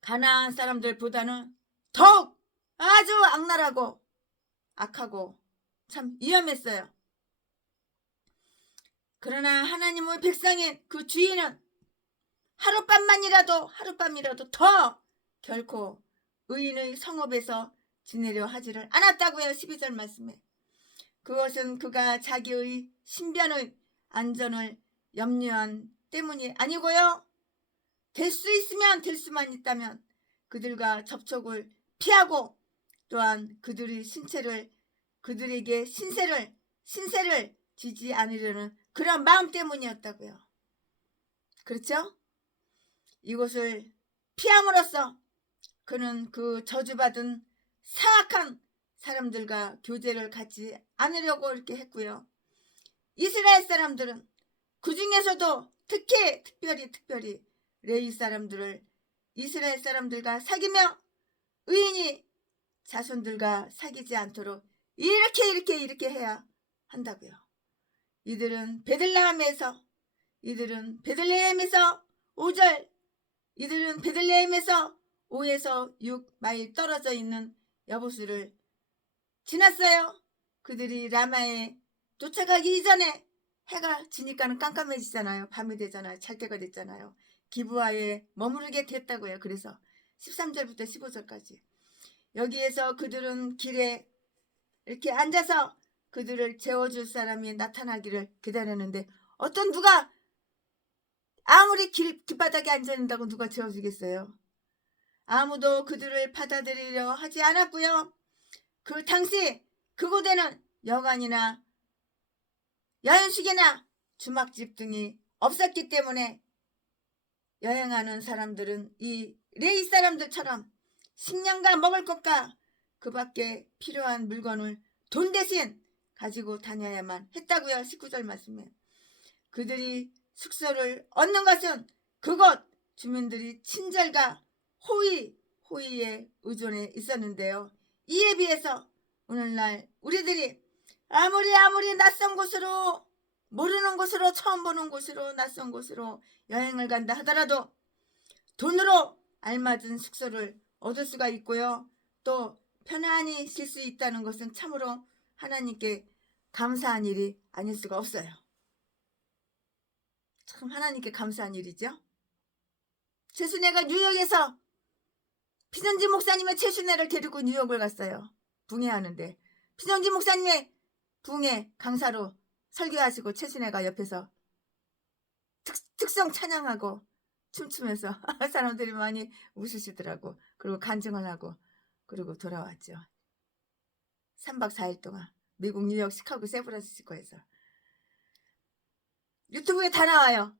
가나안 사람들보다는 더욱 아주 악랄하고 악하고 참 위험했어요. 그러나 하나님의 백성인 그 주인은 하룻밤이라도 더 결코 의인의 성읍에서 지내려 하지를 않았다고요. 12절 말씀에. 그것은 그가 자기의 신변의 안전을 염려한 때문이 아니고요. 될 수 있으면 될 수만 있다면 그들과 접촉을 피하고 또한 그들의 그들에게 신세를 지지 않으려는 그런 마음 때문이었다고요. 그렇죠? 이곳을 피함으로써 그는 그 저주받은 사악한 사람들과 교제를 갖지 않으려고 이렇게 했고요. 이스라엘 사람들은 그 중에서도 특별히 레위 사람들을 이스라엘 사람들과 사귀며 의인이 자손들과 사귀지 않도록 이렇게 해야 한다고요. 이들은 베들레헴에서 5절 이들은 베들레헴에서 5에서 6마일 떨어져 있는 여보수를 지났어요. 그들이 라마에 도착하기 이전에 해가 지니까는 깜깜해지잖아요. 밤이 되잖아요. 잘 때가 됐잖아요. 기브아에 머무르게 됐다고요. 그래서 13절부터 15절까지 여기에서 그들은 길에 이렇게 앉아서 그들을 재워줄 사람이 나타나기를 기다렸는데 어떤 누가 아무리 길바닥에 앉아있는다고 누가 재워주겠어요? 아무도 그들을 받아들이려 하지 않았고요. 그 당시 그곳에는 여관이나 여인숙이나 주막집 등이 없었기 때문에 여행하는 사람들은 이 레위 사람들처럼 식량과 먹을 것과 그 밖에 필요한 물건을 돈 대신 가지고 다녀야만 했다고요. 19절 말씀에 그들이 숙소를 얻는 것은 그곳 주민들이 친절과 호의에 의존해 있었는데요. 이에 비해서 오늘날 우리들이 아무리 낯선 곳으로 모르는 곳으로 처음 보는 곳으로 낯선 곳으로 여행을 간다 하더라도 돈으로 알맞은 숙소를 얻을 수가 있고요. 또 편안히 쉴 수 있다는 것은 참으로 하나님께 감사한 일이 아닐 수가 없어요. 참 하나님께 감사한 일이죠. 최순애가 뉴욕에서 피정진 목사님의 최순애를 데리고 뉴욕을 갔어요. 붕해하는데 피정진 목사님의 붕해 강사로 설교하시고 최순애가 옆에서 특성 찬양하고 춤추면서 사람들이 많이 웃으시더라고. 그리고 간증을 하고 그리고 돌아왔죠. 3박 4일 동안 미국 뉴욕 시카고 샌프란시스코에서 유튜브에 다 나와요.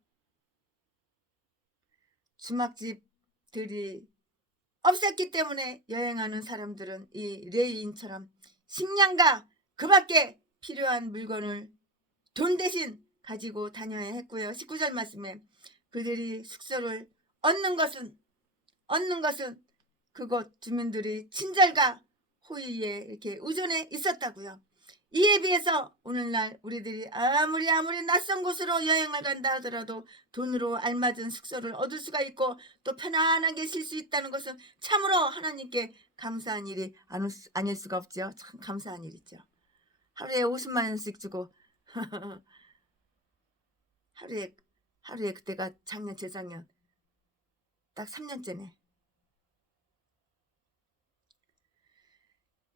주막집들이 없었기 때문에 여행하는 사람들은 이 레위인처럼 식량과 그 밖에 필요한 물건을 돈 대신 가지고 다녀야 했고요. 19절 말씀에 그들이 숙소를 얻는 것은 그곳 주민들이 친절과 호의에 이렇게 의존해 있었다고요. 이에 비해서 오늘날 우리들이 아무리 낯선 곳으로 여행을 간다 하더라도 돈으로 알맞은 숙소를 얻을 수가 있고 또 편안하게 쉴 수 있다는 것은 참으로 하나님께 감사한 일이 아닐 수가 없죠. 참 감사한 일이죠. 하루에 50만 원씩 주고 하루에 그때가 작년 재작년 딱 3년째네.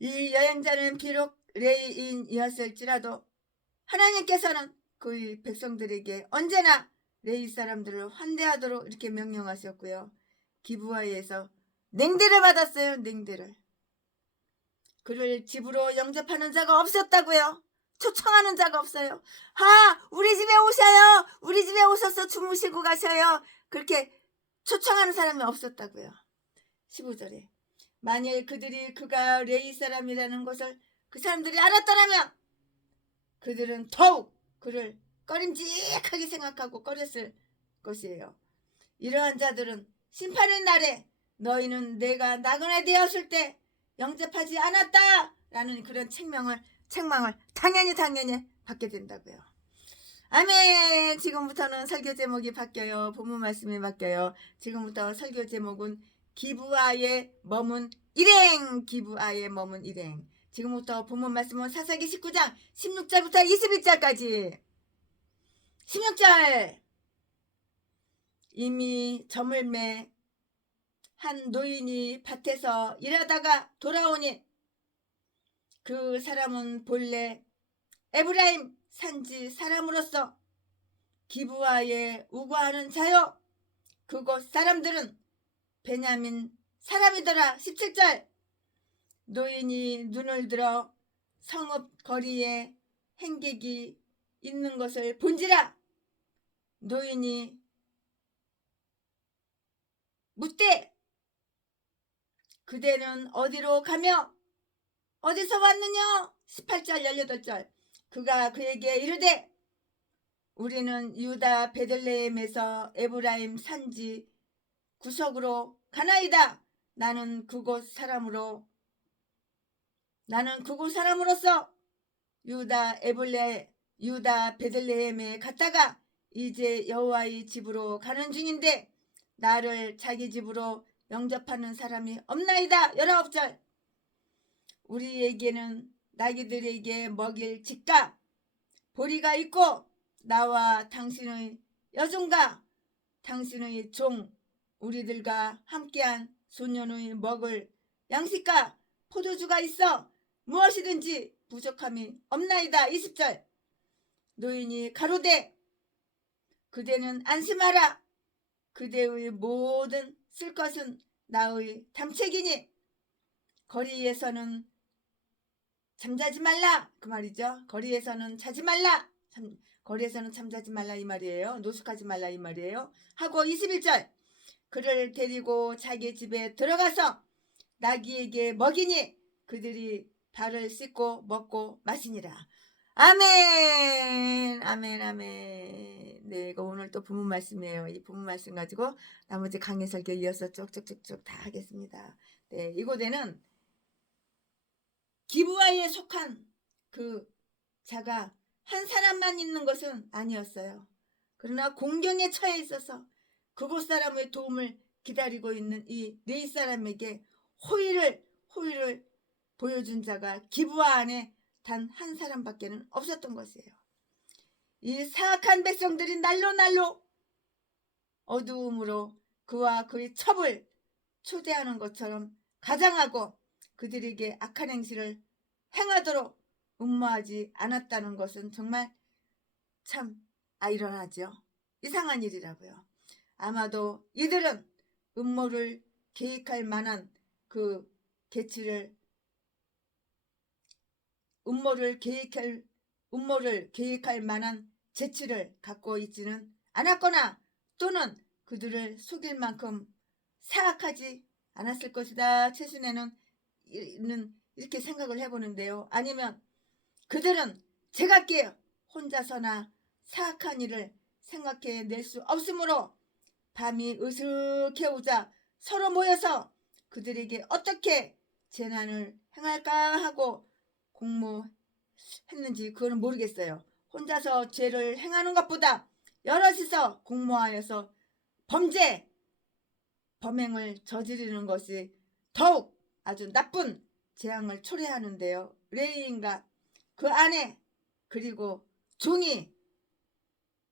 이 여행자는 비록 레위인이었을지라도 하나님께서는 그의 백성들에게 언제나 레위 사람들을 환대하도록 이렇게 명령하셨고요. 기브아에서 냉대를 받았어요. 냉대를. 그를 집으로 영접하는 자가 없었다고요. 초청하는 자가 없어요. 우리 집에 오셔요. 우리 집에 오셔서 주무시고 가셔요. 그렇게 초청하는 사람이 없었다고요. 15절에 만일 그가 레위 사람이라는 것을 그 사람들이 알았더라면 그들은 더욱 그를 꺼림직하게 생각하고 꺼렸을 것이에요. 이러한 자들은 심판의 날에 너희는 내가 나그네 되었을 때 영접하지 않았다라는 그런 책망을 당연히 받게 된다고요. 아멘. 지금부터는 설교 제목이 바뀌어요. 본문 말씀이 바뀌어요. 지금부터 설교 제목은 기브아에 머문 일행. 지금부터 본문 말씀은 사사기 19장 16절부터 21절까지. 16절 이미 점을 매 한 노인이 밭에서 일하다가 돌아오니 그 사람은 본래 에브라임 산지 사람으로서 기브아에 우거하는 자요 그곳 사람들은 베냐민 사람이더라. 17절 노인이 눈을 들어 성읍 거리에 행객이 있는 것을 본지라. 노인이 묻되 그대는 어디로 가며 어디서 왔느냐. 18절 18절 그가 그에게 이르되 우리는 유다 베들레헴에서 에브라임 산지 구석으로 가나이다. 나는 그곳 사람으로서 유다 베들레헴에 갔다가 이제 여호와의 집으로 가는 중인데 나를 자기 집으로 영접하는 사람이 없나이다. 19절 우리에게는 나귀들에게 먹일 집과 보리가 있고 나와 당신의 여종과 당신의 종 우리들과 함께한 소년의 먹을 양식과 포도주가 있어 무엇이든지 부족함이 없나이다. 20절 노인이 가로되 그대는 안심하라. 그대의 모든 쓸 것은 나의 담책이니 거리에서는 잠자지 말라. 그 말이죠. 거리에서는 자지 말라. 거리에서는 잠자지 말라 이 말이에요. 노숙하지 말라 이 말이에요. 하고 21절 그를 데리고 자기 집에 들어가서 나귀에게 먹이니 그들이 발을 씻고 먹고 마시니라. 아멘 아멘 아멘. 네, 이거 오늘 또 본문 말씀이에요. 이 본문 말씀 가지고 나머지 강해 설교 이어서 쭉쭉쭉쭉 다 하겠습니다. 네, 이곳에는 기브아에 속한 그 자가 한 사람만 있는 것은 아니었어요. 그러나 공경에 처해 있어서 그곳 사람의 도움을 기다리고 있는 이 네 사람에게 호의를 보여준 자가 기브아 안에 단 한 사람밖에는 없었던 것이에요. 이 사악한 백성들이 날로 어두움으로 그와 그의 첩을 초대하는 것처럼 가장하고 그들에게 악한 행실을 행하도록 음모하지 않았다는 것은 정말 참 아이러니하죠. 이상한 일이라고요. 아마도 이들은 음모를 계획할 만한 그 계치를 음모를 계획할 만한 재치를 갖고 있지는 않았거나 또는 그들을 속일 만큼 사악하지 않았을 것이다. 최순애는 이렇게 생각을 해보는데요. 아니면 그들은 제각기 혼자서나 사악한 일을 생각해낼 수 없으므로 밤이 으슥해 오자 서로 모여서 그들에게 어떻게 재난을 행할까 하고 공모했는지 그거는 모르겠어요. 혼자서 죄를 행하는 것보다 여럿이서 공모하여서 범행을 저지르는 것이 더욱 아주 나쁜 재앙을 초래하는데요. 레위인과 그 아내 그리고 종이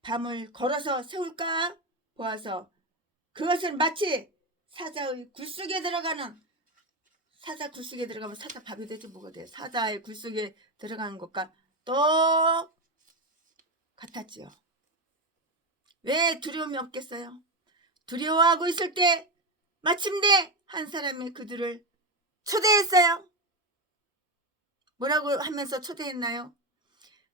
밤을 걸어서 세울까 보아서 그것은 마치 사자의 굴속에 들어가면 사자 밥이 되지 뭐가 돼. 사자의 굴속에 들어가는 것과 또 같았지요. 왜 두려움이 없겠어요? 두려워하고 있을 때 마침내 한 사람이 그들을 초대했어요. 뭐라고 하면서 초대했나요?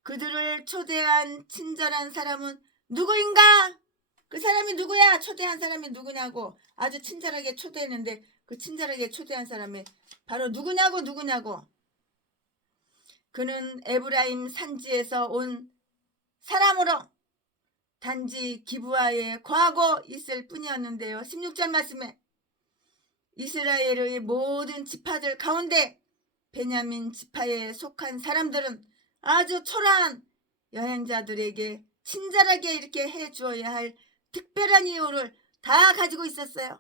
그들을 초대한 친절한 사람은 누구인가? 그 사람이 누구야? 초대한 사람이 누구냐고 아주 친절하게 초대했는데 그 친절하게 초대한 사람이 바로 누구냐고 그는 에브라임 산지에서 온 사람으로 단지 기브아에 거하고 있을 뿐이었는데요. 16절 말씀에 이스라엘의 모든 지파들 가운데 베냐민 지파에 속한 사람들은 아주 초라한 여행자들에게 친절하게 이렇게 해주어야 할 특별한 이유를 다 가지고 있었어요.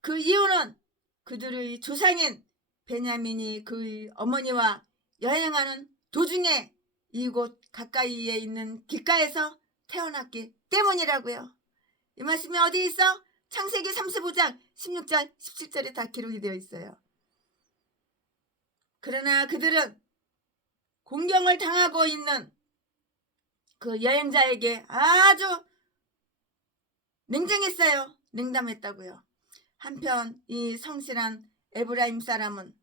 그 이유는 그들의 조상인 베냐민이 그의 어머니와 여행하는 도중에 이곳 가까이에 있는 길가에서 태어났기 때문이라고요. 이 말씀이 어디 있어? 창세기 35장 16절 17절에 다 기록이 되어 있어요. 그러나 그들은 공경을 당하고 있는 그 여행자에게 아주 냉정했어요. 냉담했다고요. 한편 이 성실한 에브라임 사람은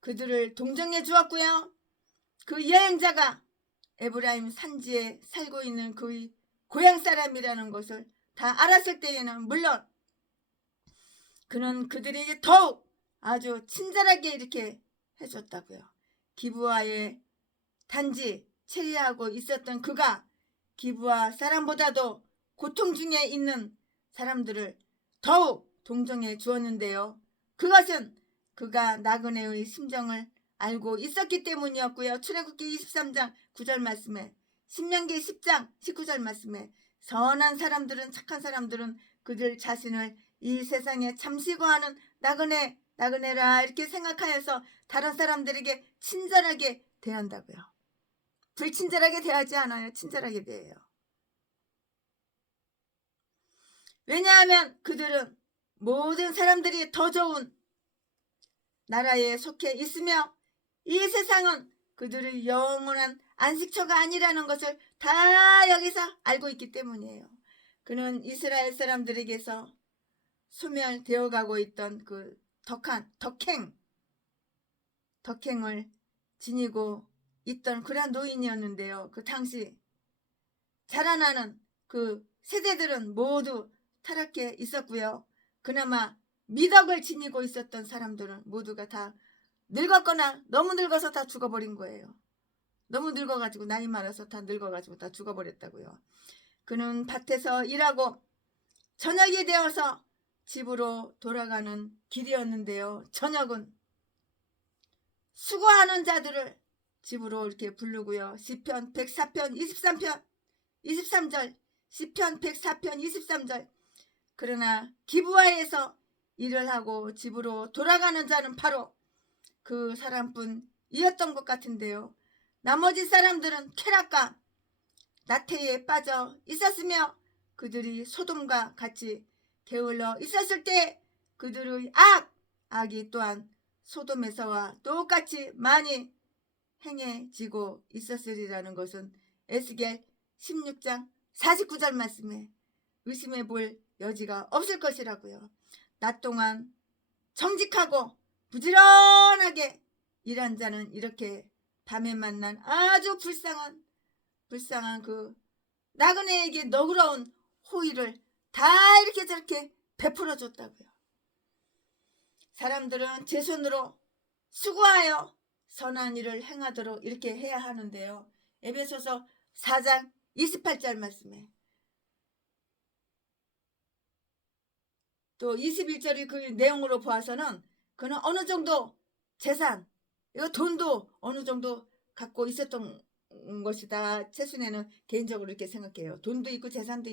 그들을 동정해 주었고요. 그 여행자가 에브라임 산지에 살고 있는 그의 고향 사람이라는 것을 다 알았을 때에는 물론 그는 그들에게 더욱 아주 친절하게 이렇게 해줬다고요. 기브아에 단지 체리하고 있었던 그가 기브아 사람보다도 고통 중에 있는 사람들을 더욱 동정해 주었는데요. 그것은 그가 나그네의 심정을 알고 있었기 때문이었고요. 출애굽기 23장 9절 말씀에, 신명기 10장 19절 말씀에 선한 사람들은, 착한 사람들은 그들 자신을 이 세상에 잠시 거하는 나그네라 이렇게 생각하여서 다른 사람들에게 친절하게 대한다고요. 불친절하게 대하지 않아요. 친절하게 대해요. 왜냐하면 그들은 모든 사람들이 더 좋은 나라에 속해 있으며 이 세상은 그들의 영원한 안식처가 아니라는 것을 다 여기서 알고 있기 때문이에요. 그는 이스라엘 사람들에게서 소멸되어 가고 있던 그 덕행을 지니고 있던 그런 노인이었는데요. 그 당시 자라나는 그 세대들은 모두 타락해 있었고요. 그나마 미덕을 지니고 있었던 사람들은 모두가 다 늙었거나 너무 늙어서 다 죽어버린 거예요. 너무 늙어가지고 나이 많아서 다 늙어가지고 다 죽어버렸다고요. 그는 밭에서 일하고 저녁이 되어서 집으로 돌아가는 길이었는데요. 저녁은 수고하는 자들을 집으로 이렇게 부르고요. 시편 104편 23절 시편 104편 23절 그러나 기브아에서 일을 하고 집으로 돌아가는 자는 바로 그 사람뿐이었던 것 같은데요. 나머지 사람들은 쾌락과 나태에 빠져 있었으며 그들이 소돔과 같이 게을러 있었을 때 그들의 악이 또한 소돔에서와 똑같이 많이 행해지고 있었으리라는 것은 에스겔 16장 49절 말씀에 의심해 볼 여지가 없을 것이라고요. 낮 동안 정직하고 부지런하게 일한 자는 이렇게 밤에 만난 아주 불쌍한 그 나그네에게 너그러운 호의를 다 이렇게 저렇게 베풀어 줬다고요. 사람들은 제 손으로 수고하여 선한 일을 행하도록 이렇게 해야 하는데요. 에베소서 4장 28절 말씀에 또 21절의 그 내용으로 보아서는 그는 어느 정도 재산, 이거 돈도 어느 정도 갖고 있었던 것이다. 최순애는 개인적으로 이렇게 생각해요. 돈도 있고 재산도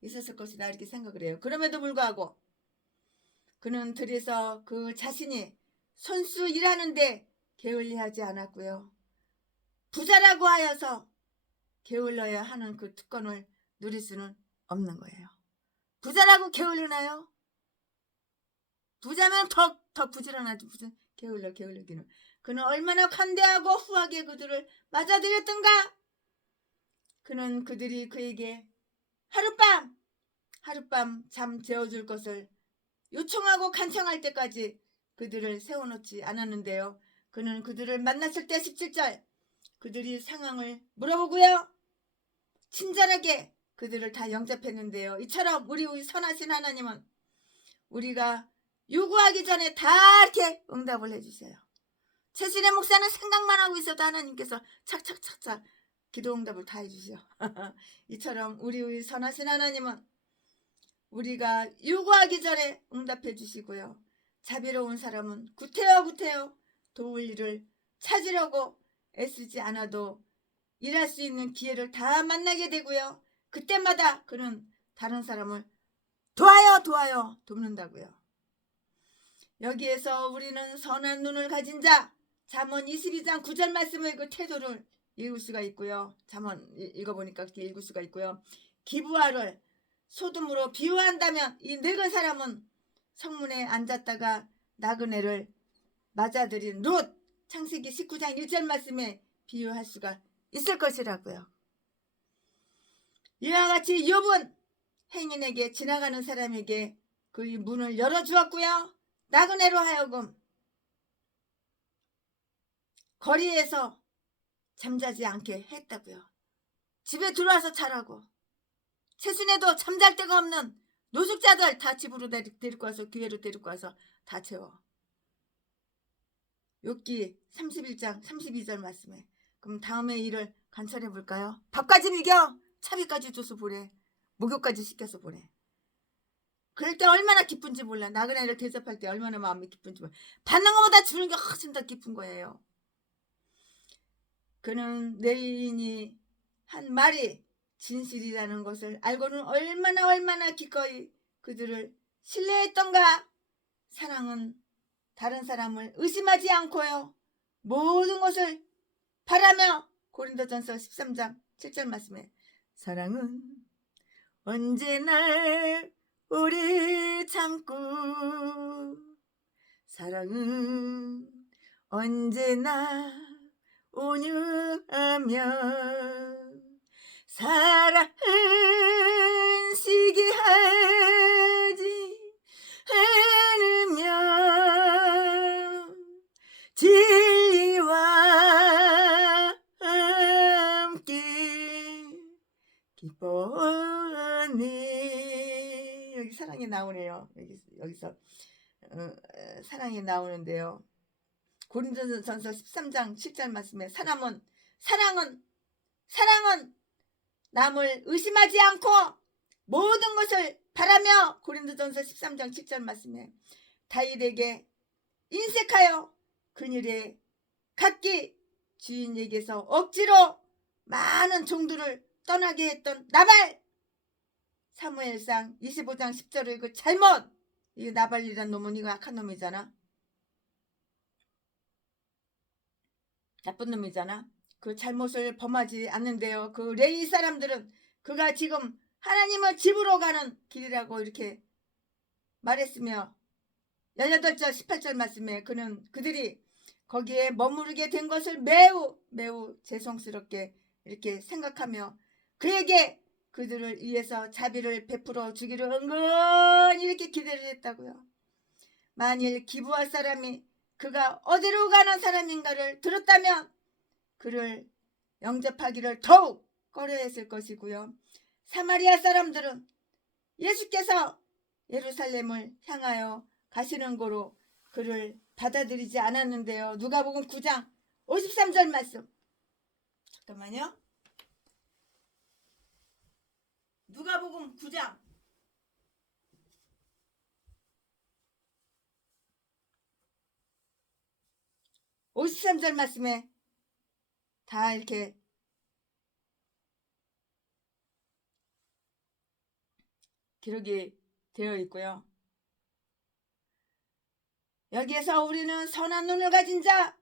있었을 것이다 이렇게 생각을 해요. 그럼에도 불구하고 그는 들에서 그 자신이 손수 일하는데 게을리하지 않았고요. 부자라고 하여서 게을러야 하는 그 특권을 누릴 수는 없는 거예요. 부자라고 게을르나요? 부자면 더 부지런하지. 게을르기는. 그는 얼마나 관대하고 후하게 그들을 맞아들였던가. 그는 그들이 그에게 하룻밤 잠 재워줄 것을 요청하고 간청할 때까지 그들을 세워놓지 않았는데요. 그는 그들을 만났을 때 17절 그들이 상황을 물어보고요. 친절하게 그들을 다 영접했는데요. 이처럼 우리 선하신 하나님은 우리가 요구하기 전에 다 이렇게 응답을 해주세요. 최신의 목사는 생각만 하고 있어도 하나님께서 착착착착 기도 응답을 다 해주세요. 이처럼 우리 선하신 하나님은 우리가 요구하기 전에 응답해 주시고요. 자비로운 사람은 구태여 도울 일을 찾으려고 애쓰지 않아도 일할 수 있는 기회를 다 만나게 되고요. 그때마다 그는 다른 사람을 도와요 돕는다고요. 여기에서 우리는 선한 눈을 가진 자 잠언 22장 9절 말씀의 그 태도를 읽을 수가 있고요. 잠언 읽어보니까 그렇게 읽을 수가 있고요. 기브아를 소돔으로 비유한다면 이 늙은 사람은 성문에 앉았다가 나그네를 맞아들인 룻 창세기 19장 1절 말씀에 비유할 수가 있을 것이라고요. 이와 같이 욥은 행인에게, 지나가는 사람에게 그 문을 열어주었고요. 나그네로 하여금 거리에서 잠자지 않게 했다고요. 집에 들어와서 자라고. 최순에도 잠잘 데가 없는 노숙자들 다 집으로 데리고 와서, 교회로 데리고 와서 다 채워. 욥기 31장 32절 말씀에. 그럼 다음에 일을 관찰해 볼까요? 밥까지 먹여, 차비까지 줘서 보내, 목욕까지 시켜서 보내. 그럴 때 얼마나 기쁜지 몰라. 나그네를 대접할 때 얼마나 마음이 기쁜지 몰라. 받는 것보다 주는 게 훨씬 더 기쁜 거예요. 그는 레인이 한 말이 진실이라는 것을 알고는 얼마나 기꺼이 그들을 신뢰했던가. 사랑은 다른 사람을 의심하지 않고요, 모든 것을 바라며. 고린도전서 13장 7절 말씀에 사랑은 언제나 오래 참고, 사랑은 언제나 온유하며, 사랑은 시기하지 않으며 진리와 함께 기뻐하네. 여기 사랑이 나오네요. 여기서 사랑이 나오는데요. 고린도전서 13장 7절 말씀에 사랑은 남을 의심하지 않고 모든 것을 바라며. 고린도전서 13장 7절 말씀에 다윗에게 인색하여 그늘에 각기 주인에게서 억지로 많은 종들을 떠나게 했던 나발. 사무엘상 25장 10절의 그 잘못. 이 나발이란 놈은 이거 악한 놈이잖아. 나쁜 놈이잖아. 그 잘못을 범하지 않는데요, 그 레위 사람들은 그가 지금 하나님을 집으로 가는 길이라고 이렇게 말했으며 18절 18절 말씀에 그들이 거기에 머무르게 된 것을 매우 죄송스럽게 이렇게 생각하며 그에게 그들을 위해서 자비를 베풀어 주기를 은근히 이렇게 기대를 했다고요. 만일 기부할 사람이 그가 어디로 가는 사람인가를 들었다면 그를 영접하기를 더욱 꺼려했을 것이고요. 사마리아 사람들은 예수께서 예루살렘을 향하여 가시는 고로 그를 받아들이지 않았는데요. 누가복음 9장 53절 말씀. 잠깐만요. 누가복음 9장 53절 말씀에 다 이렇게 기록이 되어 있고요. 여기에서 우리는 선한 눈을 가진 자,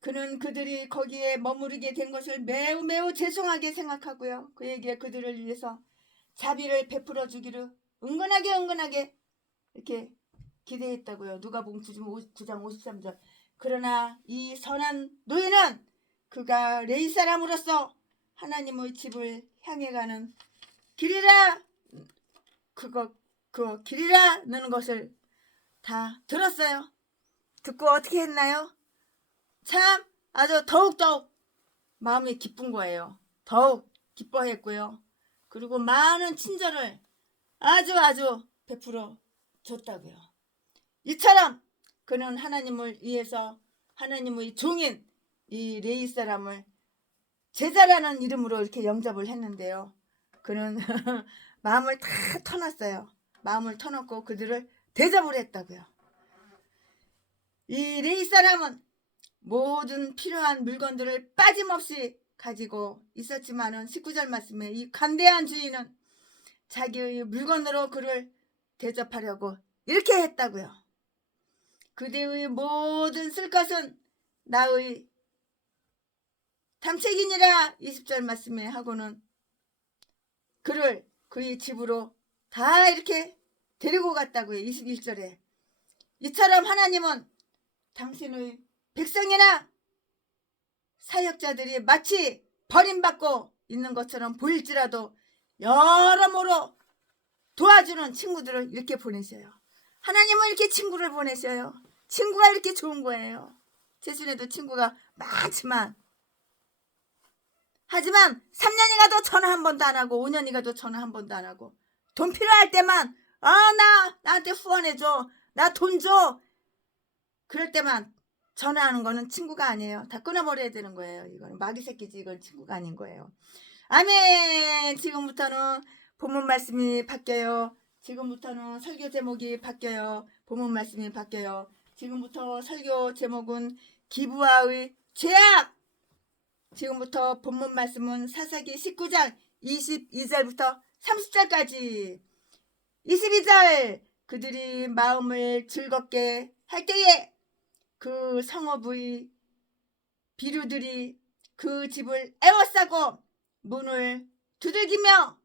그는 그들이 거기에 머무르게 된 것을 매우 죄송하게 생각하고요. 그에게 그들을 위해서 자비를 베풀어 주기를 은근하게 이렇게 기대했다고요. 누가복음 9장 53절. 그러나 이 선한 노인은 그가 레위 사람으로서 하나님의 집을 향해 가는 길이라, 그 길이라는 것을 다 들었어요. 듣고 어떻게 했나요? 참 아주 더욱더욱 마음이 기쁜 거예요. 더욱 기뻐했고요. 그리고 많은 친절을 아주 베풀어 줬다고요. 이처럼 그는 하나님을 위해서 하나님의 종인 이 레위 사람을 제자라는 이름으로 이렇게 영접을 했는데요. 그는 마음을 다 터놨어요. 마음을 터놓고 그들을 대접을 했다고요. 이 레위 사람은 모든 필요한 물건들을 빠짐없이 가지고 있었지만은 19절 말씀에 이 간대한 주인은 자기의 물건으로 그를 대접하려고 이렇게 했다고요. 그대의 모든 쓸 것은 나의 탐책이니라 20절 말씀에 하고는 그를 그의 집으로 다 이렇게 데리고 갔다고요. 21절에 이처럼 하나님은 당신의 백성이나 사역자들이 마치 버림받고 있는 것처럼 보일지라도 여러모로 도와주는 친구들을 이렇게 보내셔요. 하나님은 이렇게 친구를 보내셔요. 친구가 이렇게 좋은 거예요. 제 손에도 친구가 많지만, 하지만 3년이 가도 전화 한 번도 안 하고 5년이 가도 전화 한 번도 안 하고 돈 필요할 때만 나한테 후원해줘, 나 돈 줘, 그럴 때만 전화하는 거는 친구가 아니에요. 다 끊어버려야 되는 거예요. 이거는 마귀 새끼지, 이건 친구가 아닌 거예요. 아멘. 지금부터는 본문 말씀이 바뀌어요. 지금부터는 설교 제목이 바뀌어요. 본문 말씀이 바뀌어요. 지금부터 설교 제목은 기브아의 죄악. 지금부터 본문 말씀은 사사기 19장 22절부터 30절까지. 22절, 그들이 마음을 즐겁게 할 때에 그 성읍의 비류들이 그 집을 에워싸고 문을 두들기며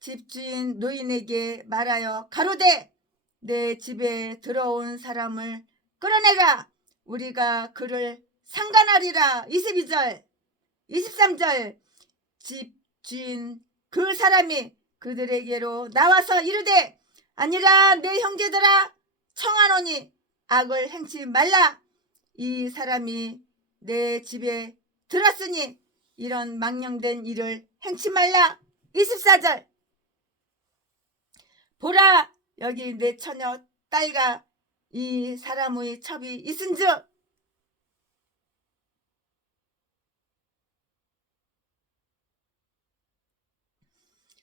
집주인 노인에게 말하여 가로되 내 집에 들어온 사람을 끌어내라, 우리가 그를 상관하리라. 22절 23절, 집주인 그 사람이 그들에게로 나와서 이르되 아니라 내 형제들아 청하노니 악을 행치 말라. 이 사람이 내 집에 들었으니 이런 망령된 일을 행치 말라. 24절, 보라 여기 내 처녀 딸과 이 사람의 첩이 있은즉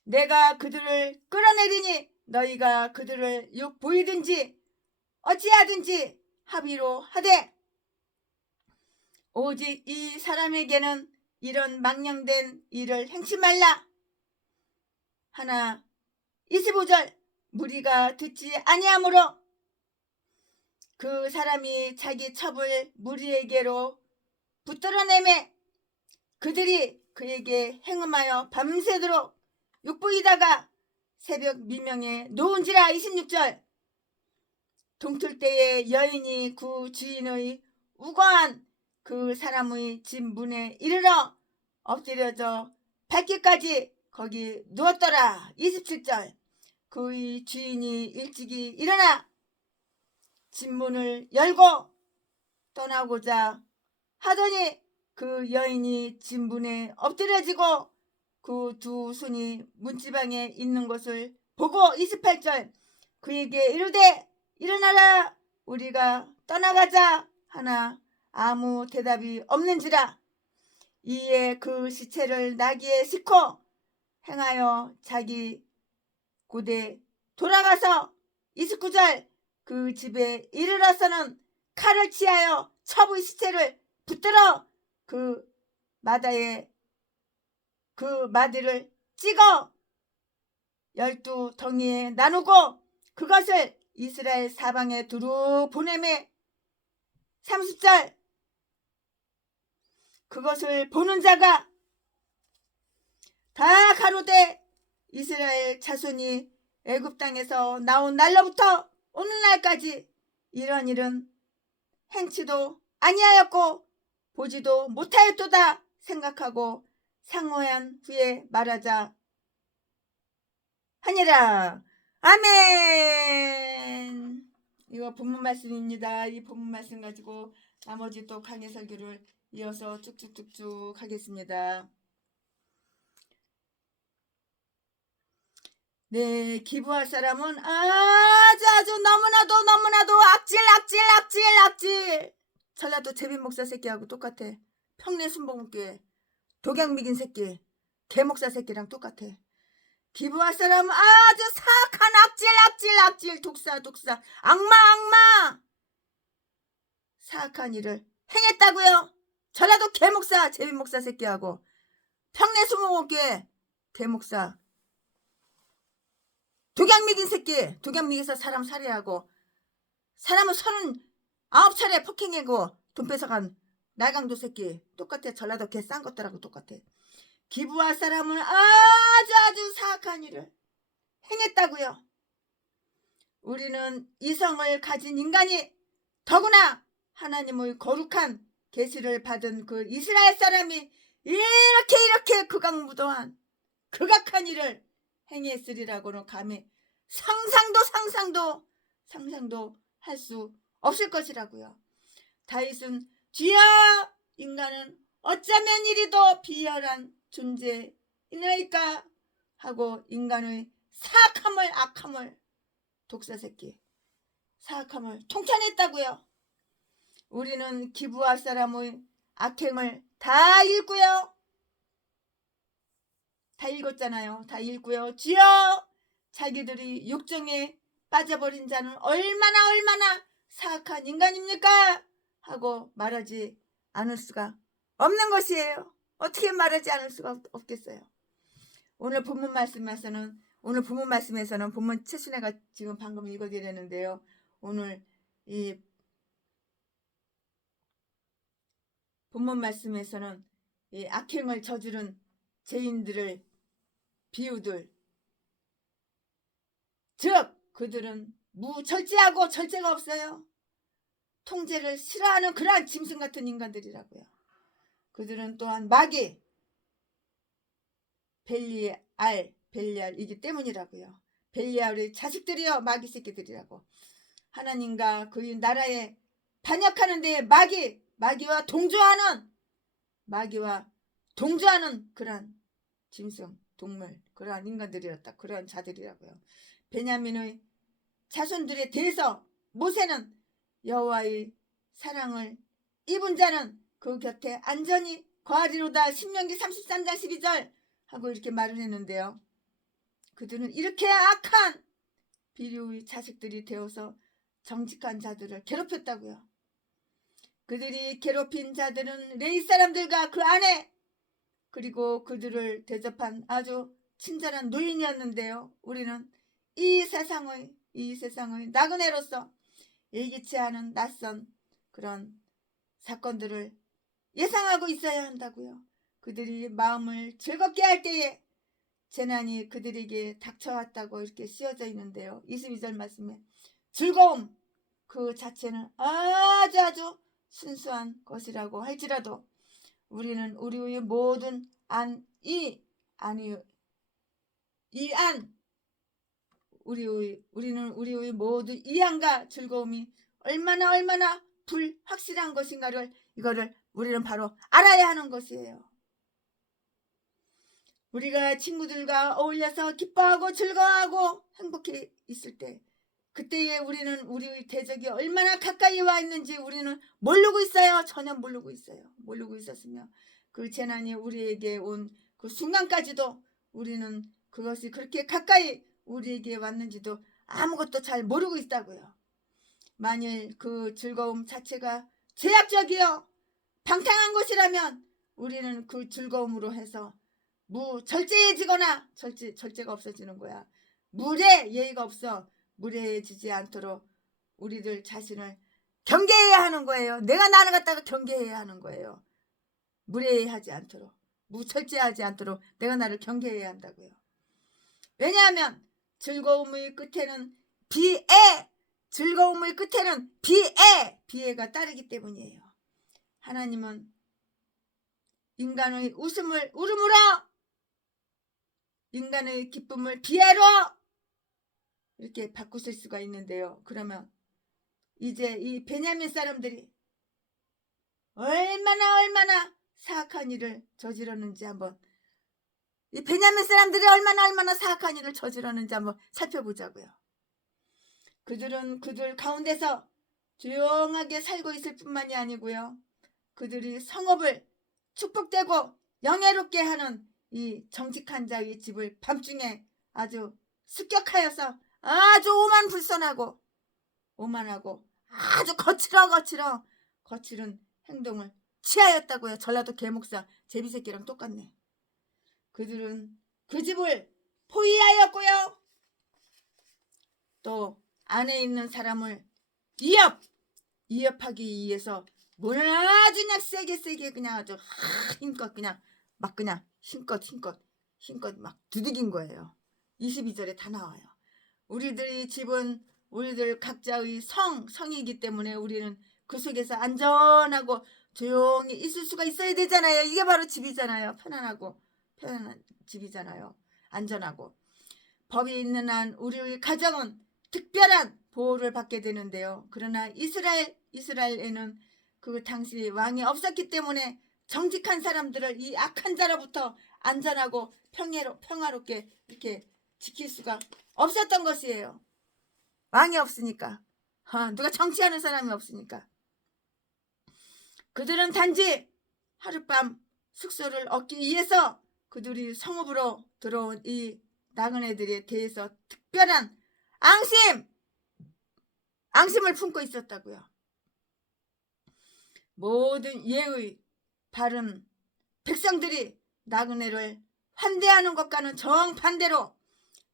내가 그들을 끌어내리니 너희가 그들을 육 보이든지 어찌하든지 합의로 하되 오직 이 사람에게는 이런 망령된 일을 행치 말라. 하나. 25절, 무리가 듣지 아니하므로 그 사람이 자기 첩을 무리에게로 붙들어내매 그들이 그에게 행음하여 밤새도록 육보이다가 새벽 미명에 놓은지라. 26절, 동틀 때에 여인이 그 주인의 우거한 그 사람의 집 문에 이르러 엎드려져 발길까지 거기 누웠더라. 27절, 그의 주인이 일찍이 일어나 집 문을 열고 떠나고자 하더니 그 여인이 집 문에 엎드려지고 그 두 손이 문지방에 있는 것을 보고 28절, 그에게 이르되 일어나라, 우리가 떠나가자 하나 아무 대답이 없는지라. 이에 그 시체를 나귀에 싣고 행하여 자기 고대 돌아가서 29절, 그 집에 이르러서는 칼을 취하여 첩의 시체를 붙들어 그 마다에 그 마디를 찍어 12덩이에 나누고 그것을 이스라엘 사방에 두루 보내매 30절, 그것을 보는 자가 다 가로되 이스라엘 자손이 애굽 땅에서 나온 날로부터 오늘날까지 이런 일은 행치도 아니하였고 보지도 못하였도다 생각하고 상호한 후에 말하자 하니라. 아멘. 이거 본문 말씀입니다. 이 본문 말씀 가지고 나머지 또 강의 설교를 이어서 쭉쭉쭉쭉 하겠습니다. 네, 기부할 사람은 아주 너무나도 악질. 전라도 재빈 목사 새끼하고 똑같아. 평내 순복음교회 독양미긴 새끼 개목사 새끼랑 똑같아. 기부할 사람은 아주 사악한 악질 독사 악마 사악한 일을 행했다고요. 전라도 개목사 재빈 목사 새끼하고 평내 순복음교회 개목사 독양미긴 새끼, 독양미에서 사람 살해하고 사람을 39차례 폭행하고 돈 뺏어간 날강도 새끼 똑같아. 전라도 개 싼 것들하고 똑같아. 기부할 사람은 아주 사악한 일을 행했다고요. 우리는 이성을 가진 인간이 더구나 하나님의 거룩한 계시를 받은 그 이스라엘 사람이 이렇게 극악무도한 극악한 일을 행했으리라고는 감히 상상도 할 수 없을 것이라고요. 다윗은 주여 인간은 어쩌면 이리도 비열한 존재이나이까 하고 인간의 사악함을 악함을 독사새끼 사악함을 통탄했다고요. 우리는 기브아 사람의 악행을 다 읽고요. 다 읽었잖아요. 다 읽고요. 주여 자기들이 욕정에 빠져버린 자는 얼마나 사악한 인간입니까? 하고 말하지 않을 수가 없는 것이에요. 어떻게 말하지 않을 수가 없겠어요. 오늘 본문 말씀에서는 본문 최순애가 지금 방금 읽어드렸는데요. 오늘 이 본문 말씀에서는 이 악행을 저지른 죄인들을 비유들, 즉 그들은 무절제하고 절제가 없어요. 통제를 싫어하는 그러한 짐승 같은 인간들이라고요. 그들은 또한 마귀 벨리알이기 때문이라고요. 벨리알의 자식들이요 마귀 새끼들이라고. 하나님과 그의 나라에 반역하는 데에 마귀와 동조하는 그러한 짐승, 동물, 그러한 인간들이었다. 그러한 자들이라고요. 베냐민의 자손들에 대해서 모세는 여호와의 사랑을 입은 자는 그 곁에 안전히 거하리로다. 신명기 33장 12절 하고 이렇게 말을 했는데요. 그들은 이렇게 악한 비류의 자식들이 되어서 정직한 자들을 괴롭혔다고요. 그들이 괴롭힌 자들은 레위 사람들과 그 아내 그리고 그들을 대접한 아주 친절한 노인이었는데요. 우리는 이 세상의 나그네로서 예기치 않은 낯선 그런 사건들을 예상하고 있어야 한다고요. 그들이 마음을 즐겁게 할 때에 재난이 그들에게 닥쳐왔다고 이렇게 쓰여져 있는데요. 22절 말씀에 즐거움 그 자체는 아주 순수한 것이라고 할지라도 우리는 우리의 모든 우리는 우리의 모든 이안과 즐거움이 얼마나 불확실한 것인가를 이거를 우리는 바로 알아야 하는 것이에요. 우리가 친구들과 어울려서 기뻐하고 즐거워하고 행복해 있을 때 그때에 우리는 우리의 대적이 얼마나 가까이 와 있는지 우리는 모르고 있어요. 전혀 모르고 있어요. 모르고 있었으며 그 재난이 우리에게 온 그 순간까지도 우리는 그것이 그렇게 가까이 우리에게 왔는지도 아무것도 잘 모르고 있다고요. 만일 그 즐거움 자체가 제약적이요 방탕한 것이라면 우리는 그 즐거움으로 해서 무절제해지거나 절제가 없어지는 거야. 물에 예의가 없어 무례해지지 않도록 우리들 자신을 경계해야 하는 거예요. 내가 나를 갖다가 경계해야 하는 거예요. 무례하지 않도록 무절제하지 않도록 내가 나를 경계해야 한다고요. 왜냐하면 즐거움의 끝에는 비애가 따르기 때문이에요. 하나님은 인간의 웃음을 울음으로 인간의 기쁨을 비애로 이렇게 바꾸실 수가 있는데요. 그러면 이제 이 베냐민 사람들이 얼마나 사악한 일을 저질렀는지 한번 이 베냐민 사람들이 얼마나 사악한 일을 저질렀는지 한번 살펴보자고요. 그들은 그들 가운데서 조용하게 살고 있을 뿐만이 아니고요. 그들이 성읍을 축복되고 영예롭게 하는 이 정직한 자의 집을 밤중에 아주 습격하여서 아주 오만하고 아주 거칠은 행동을 취하였다고요. 전라도 개목사 제비새끼랑 똑같네. 그들은 그 집을 포위하였고요. 또 안에 있는 사람을 위협하기 위해서 문을 아주 그냥 세게 그냥 아주 힘껏 그냥 막 그냥 힘껏 막 두들긴 거예요. 22절에 다 나와요. 우리들의 집은 우리들 각자의 성이기 때문에 우리는 그 속에서 안전하고 조용히 있을 수가 있어야 되잖아요. 이게 바로 집이잖아요. 편안한 집이잖아요. 안전하고. 법이 있는 한 우리의 가정은 특별한 보호를 받게 되는데요. 그러나 이스라엘에는 그 당시 왕이 없었기 때문에 정직한 사람들을 이 악한 자로부터 안전하고 평화롭게 이렇게 지킬 수가 없었던 것이에요. 왕이 없으니까. 누가 정치하는 사람이 없으니까. 그들은 단지 하룻밤 숙소를 얻기 위해서 그들이 성읍으로 들어온 이 나그네들에 대해서 특별한 앙심을 품고 있었다고요. 모든 예의 바른 백성들이 나그네를 환대하는 것과는 정반대로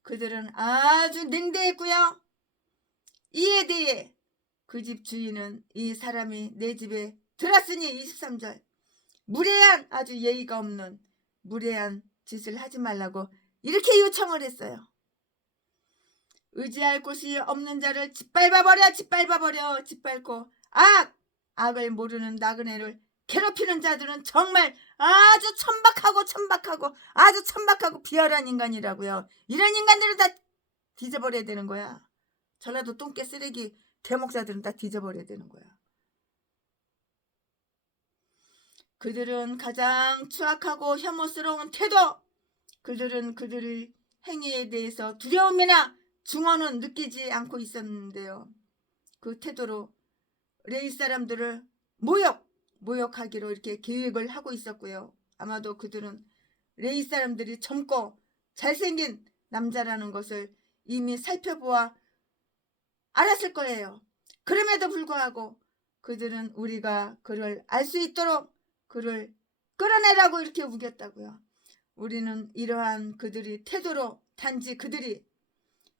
그들은 아주 냉대했고요. 이에 대해 그 집 주인은 이 사람이 내 집에 들었으니 23절 무례한 아주 예의가 없는 무례한 짓을 하지 말라고 이렇게 요청을 했어요. 의지할 곳이 없는 자를 짓밟고 악을 모르는 나그네를 괴롭히는 자들은 정말 아주 천박하고 비열한 인간이라고요. 이런 인간들은 다 뒤져버려야 되는 거야. 전라도 똥개 쓰레기 개목자들은 다 뒤져버려야 되는 거야. 그들은 가장 추악하고 혐오스러운 태도, 그들은 그들의 행위에 대해서 두려움이나 증오는 느끼지 않고 있었는데요. 그 태도로 레위 사람들을 모욕하기로 이렇게 계획을 하고 있었고요. 아마도 그들은 레위 사람들이 젊고 잘생긴 남자라는 것을 이미 살펴보아 알았을 거예요. 그럼에도 불구하고 그들은 우리가 그를 알 수 있도록 그를 끌어내라고 이렇게 우겼다고요. 우리는 이러한 그들의 태도로 단지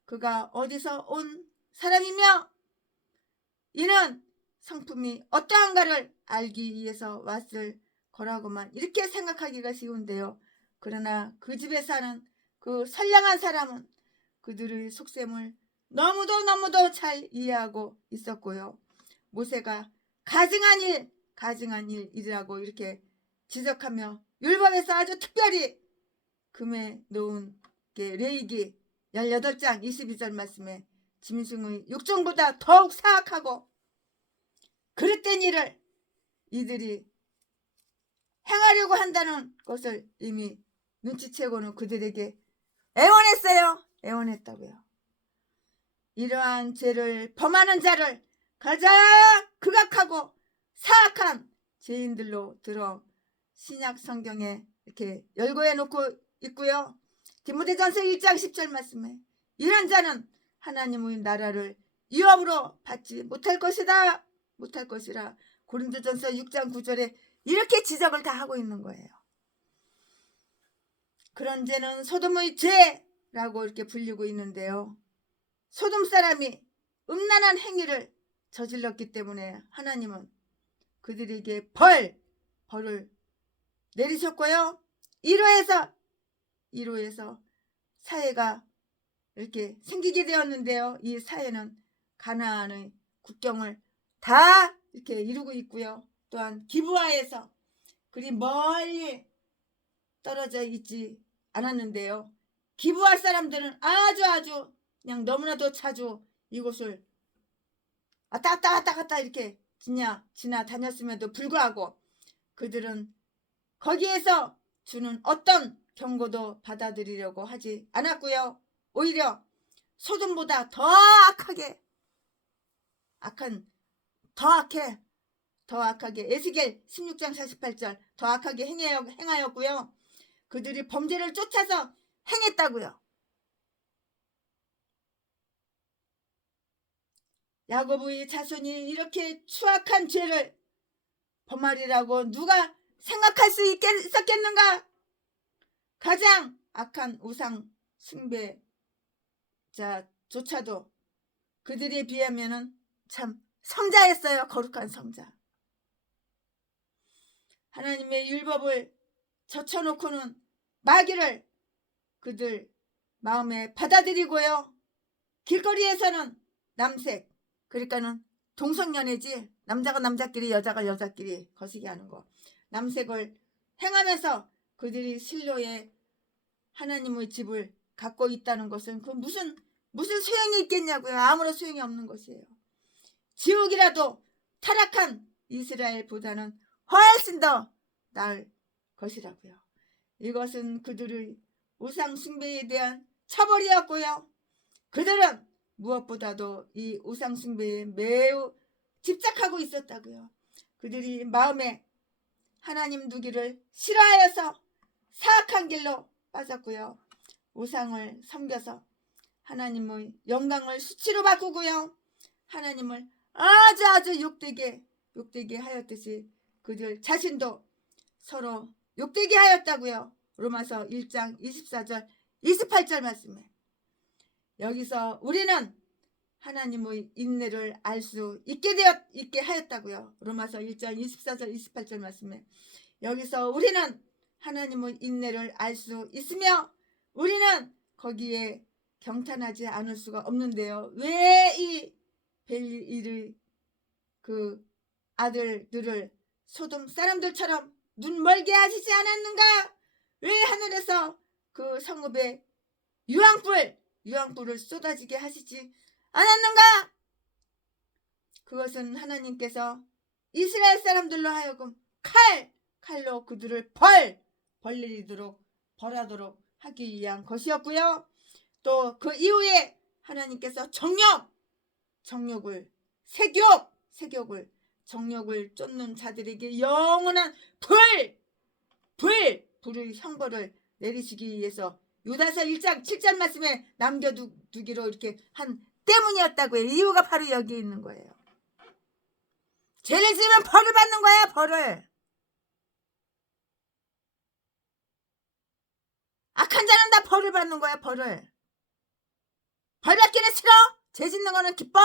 그가 어디서 온 사람이며 이는 성품이 어떠한가를 알기 위해서 왔을 거라고만 이렇게 생각하기가 쉬운데요. 그러나 그 집에 사는 그 선량한 사람은 그들의 속셈을 너무도 잘 이해하고 있었고요. 모세가 가증한 일이라고 이렇게 지적하며 율법에서 아주 특별히 금해 놓은 게 레위기 18장 22절 말씀에 짐승의 육종보다 더욱 사악하고 그릇된 일을 이들이 행하려고 한다는 것을 이미 눈치채고는 그들에게 애원했다고요. 이러한 죄를 범하는 자를 가장 극악하고 사악한 죄인들로 들어 신약 성경에 이렇게 열거해 놓고 있고요. 디모데전서 1장 10절 말씀에 이런 자는 하나님의 나라를 유업으로 받지 못할 것이라 고린도전서 6장 9절에 이렇게 지적을 다 하고 있는 거예요. 그런 죄는 소돔의 죄라고 이렇게 불리고 있는데요. 소돔 사람이 음란한 행위를 저질렀기 때문에 하나님은 그들에게 벌을 내리셨고요. 이로 해서 사회가 이렇게 생기게 되었는데요. 이 사회는 가나안의 국경을 다 이렇게 이루고 있고요. 또한 기브아에서 그리 멀리 떨어져 있지 않았는데요. 기브아 사람들은 아주 그냥 너무나도 자주 이곳을 왔다 갔다 이렇게 지나다녔음에도 불구하고 그들은 거기에서 주는 어떤 경고도 받아들이려고 하지 않았고요. 오히려 소돔보다 더 악하게 에스겔 16장 48절 더 악하게 행하였고요. 그들이 범죄를 쫓아서 행했다고요. 야고보의 자손이 이렇게 추악한 죄를 범하리라고 누가 생각할 수 있었겠는가? 가장 악한 우상 숭배자조차도 그들에 비하면은 참 성자였어요. 거룩한 성자. 하나님의 율법을 젖혀놓고는 마귀를 그들 마음에 받아들이고요. 길거리에서는 남색, 그러니까는 동성연애지, 남자가 남자끼리 여자가 여자끼리 거시기 하는 거, 남색을 행하면서 그들이 실로의 하나님의 집을 갖고 있다는 것은 그 무슨 소용이 있겠냐고요. 아무런 소용이 없는 것이에요. 지옥이라도 타락한 이스라엘보다는 훨씬 더 나을 것이라고요. 이것은 그들의 우상 숭배에 대한 처벌이었고요. 그들은 무엇보다도 이 우상 숭배에 매우 집착하고 있었다고요. 그들이 마음에 하나님 두기를 싫어하여서 사악한 길로 빠졌고요. 우상을 섬겨서 하나님의 영광을 수치로 바꾸고요. 하나님을 아주 욕되게 하였듯이 그들 자신도 서로 욕되게 하였다고요. 로마서 1장 24절 28절 말씀에, 여기서 우리는 하나님의 인내를 알 수 있게 하였다고요. 로마서 1장 24절 28절 말씀에, 여기서 우리는 하나님의 인내를 알 수 있으며 우리는 거기에 경탄하지 않을 수가 없는데요. 왜 이 벨리의 그 아들들을 소돔 사람들처럼 눈 멀게 하시지 않았는가? 왜 하늘에서 그 성읍에 유황불을 쏟아지게 하시지 않았는가? 그것은 하나님께서 이스라엘 사람들로 하여금 칼로 그들을 벌하도록 하기 위한 것이었고요. 또 그 이후에 하나님께서 정욕을 쫓는 자들에게 영원한 불의 형벌을 내리시기 위해서 유다서 1장 7절 말씀에 남겨두기로 이렇게 한 때문이었다고요. 이유가 바로 여기 있는 거예요. 죄를 지으면 벌을 받는 거야, 벌을. 악한 자는 다 벌을 받는 거야, 벌을. 벌 받기는 싫어? 죄 짓는 거는 기뻐?